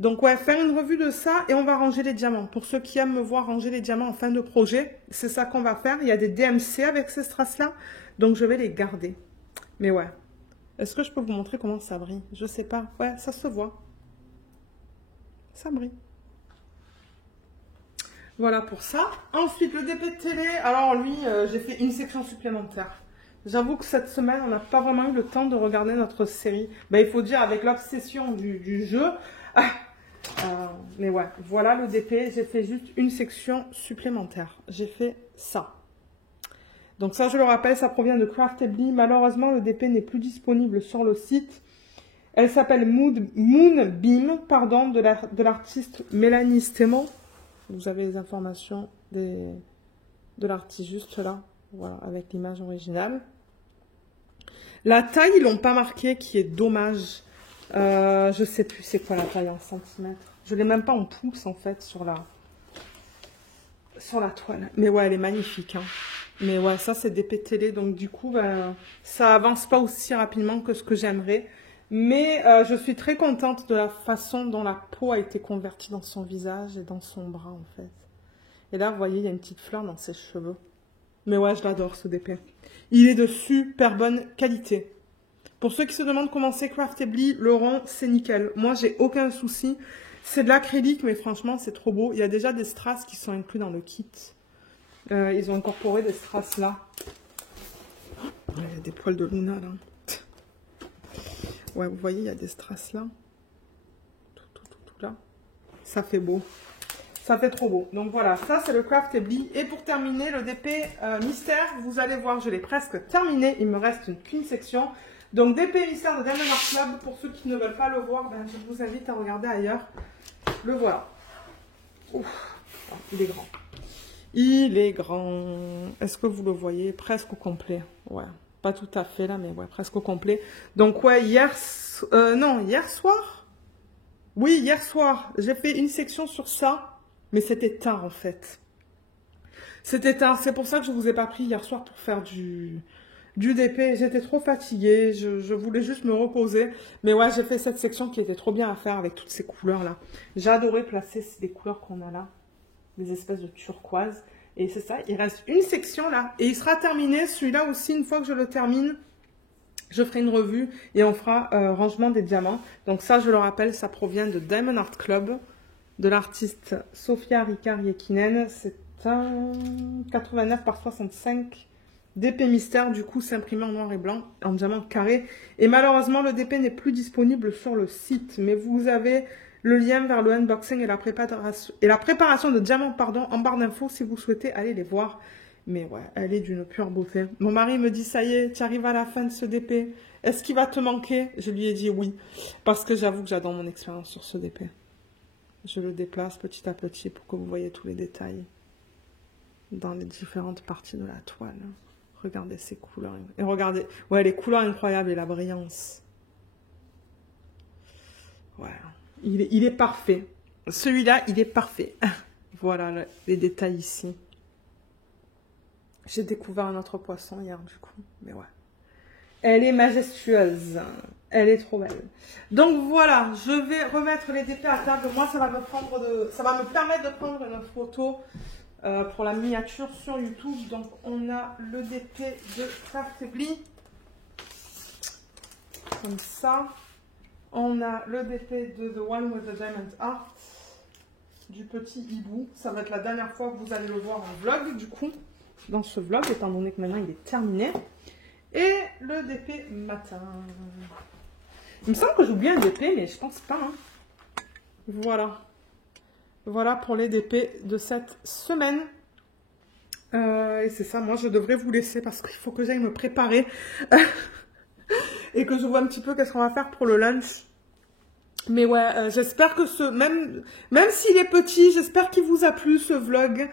Donc ouais, faire une revue de ça et on va ranger les diamants. Pour ceux qui aiment me voir ranger les diamants en fin de projet, c'est ça qu'on va faire. Il y a des DMC avec ces strass-là, donc je vais les garder. Mais ouais, est-ce que je peux vous montrer comment ça brille? Je sais pas. Ouais, ça se voit. Ça brille. Voilà pour ça. Ensuite, le DP de télé. Alors lui, j'ai fait une section supplémentaire. J'avoue que cette semaine, on n'a pas vraiment eu le temps de regarder notre série. Ben, il faut dire, avec l'obsession du jeu... mais ouais, voilà le DP. J'ai fait juste une section supplémentaire. J'ai fait ça. Donc ça, je le rappelle, ça provient de Craftably. Malheureusement, le DP n'est plus disponible sur le site. Elle s'appelle Moonbeam, pardon, de l'artiste Mélanie Stémon. Vous avez les informations de l'artiste juste là. Voilà, avec l'image originale. La taille, ils l'ont pas marqué, qui est dommage. Je sais plus c'est quoi la taille en centimètres. Je l'ai même pas en pouces en fait sur la toile. Mais ouais, elle est magnifique. Hein. Mais ouais, ça c'est des télé, donc du coup, ben, ça avance pas aussi rapidement que ce que j'aimerais. Mais je suis très contente de la façon dont la peau a été convertie dans son visage et dans son bras en fait. Et là, vous voyez, il y a une petite fleur dans ses cheveux. Mais ouais, je l'adore ce DP. Il est de super bonne qualité. Pour ceux qui se demandent comment c'est Craftably, le rond, c'est nickel. Moi, j'ai aucun souci. C'est de l'acrylique, mais franchement, c'est trop beau. Il y a déjà des strass qui sont inclus dans le kit. Ils ont incorporé des strass là. Il y a des poils de Luna là. Ouais, vous voyez, il y a des strass là. Tout là. Ça fait beau. Ça fait trop beau. Donc voilà, ça c'est le Craftably. Et pour terminer, le DP mystère, vous allez voir, je l'ai presque terminé. Il me reste qu'une section. Donc DP mystère de Diamond Art Club. Pour ceux qui ne veulent pas le voir, ben, je vous invite à regarder ailleurs. Le voilà. Ouf, il est grand. Il est grand. Est-ce que vous le voyez? Presque au complet. Ouais. Pas tout à fait là, mais ouais, presque au complet. Donc ouais, hier soir. Oui, hier soir, j'ai fait une section sur ça, mais c'était tard en fait. C'était tard, c'est pour ça que je vous ai pas pris hier soir pour faire du DP. J'étais trop fatiguée, je voulais juste me reposer. Mais ouais, j'ai fait cette section qui était trop bien à faire avec toutes ces couleurs là. J'ai adoré placer les couleurs qu'on a là, des espèces de turquoise. Et c'est ça, il reste une section là. Et il sera terminé, celui-là aussi, une fois que je le termine, je ferai une revue et on fera rangement des diamants. Donc ça, je le rappelle, ça provient de Diamond Art Club, de l'artiste Sofia Rikar-Yekinen. C'est un 89 par 65 DP mystère. Du coup, c'est imprimé en noir et blanc, en diamant carré. Et malheureusement, le DP n'est plus disponible sur le site. Mais vous avez le lien vers le unboxing et la préparation de diamants, pardon, en barre d'infos si vous souhaitez aller les voir. Mais ouais, elle est d'une pure beauté. Mon mari me dit, ça y est, tu arrives à la fin de ce DP. Est-ce qu'il va te manquer? Je lui ai dit oui. Parce que j'avoue que j'adore mon expérience sur ce DP. Je le déplace petit à petit pour que vous voyez tous les détails dans les différentes parties de la toile. Regardez ces couleurs. Et regardez, ouais, les couleurs incroyables et la brillance. Ouais, il est parfait. Celui-là, il est parfait. Voilà les détails ici. J'ai découvert un autre poisson hier, du coup. Mais ouais. Elle est majestueuse. Elle est trop belle. Donc voilà, je vais remettre les DP à table. Moi, ça va me permettre de prendre une photo pour la miniature sur YouTube. Donc on a le DP de Craftedly. Comme ça. On a le DP de The One with the Diamond Art. Du petit hibou. Ça va être la dernière fois que vous allez le voir en vlog, du coup. Dans ce vlog, étant donné que maintenant il est terminé. Et le DP matin. Il me semble que j'ai oublié un DP, mais je pense pas. Hein. Voilà. Voilà pour les DP de cette semaine. Et c'est ça, moi je devrais vous laisser parce qu'il faut que j'aille me préparer. Et que je vois un petit peu qu'est-ce qu'on va faire pour le lunch. Mais ouais, j'espère que même s'il est petit, j'espère qu'il vous a plu ce vlog.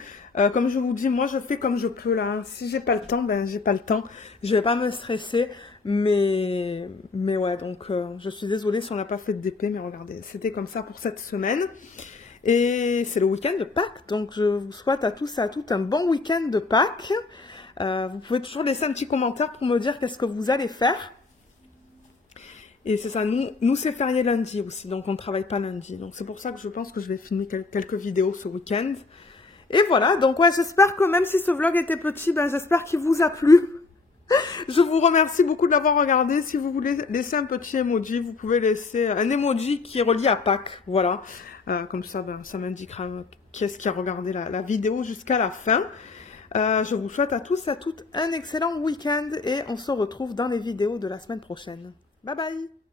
Comme je vous dis, moi je fais comme je peux là. Hein. Si j'ai pas le temps, ben j'ai pas le temps. Je vais pas me stresser. Mais ouais, donc je suis désolée si on n'a pas fait de DP, mais regardez, c'était comme ça pour cette semaine. Et c'est le week-end de Pâques, donc je vous souhaite à tous et à toutes un bon week-end de Pâques. Vous pouvez toujours laisser un petit commentaire pour me dire qu'est-ce que vous allez faire. Et c'est ça, nous c'est férié lundi aussi, donc on ne travaille pas lundi. Donc c'est pour ça que je pense que je vais filmer quelques vidéos ce week-end. Et voilà, donc ouais, j'espère que même si ce vlog était petit, ben j'espère qu'il vous a plu. Je vous remercie beaucoup de l'avoir regardé. Si vous voulez laisser un petit emoji, vous pouvez laisser un emoji qui est relié à Pâques. Voilà, comme ça, ben, ça m'indiquera qui est-ce qui a regardé la vidéo jusqu'à la fin. Je vous souhaite à tous et à toutes un excellent week-end et on se retrouve dans les vidéos de la semaine prochaine. Bye bye!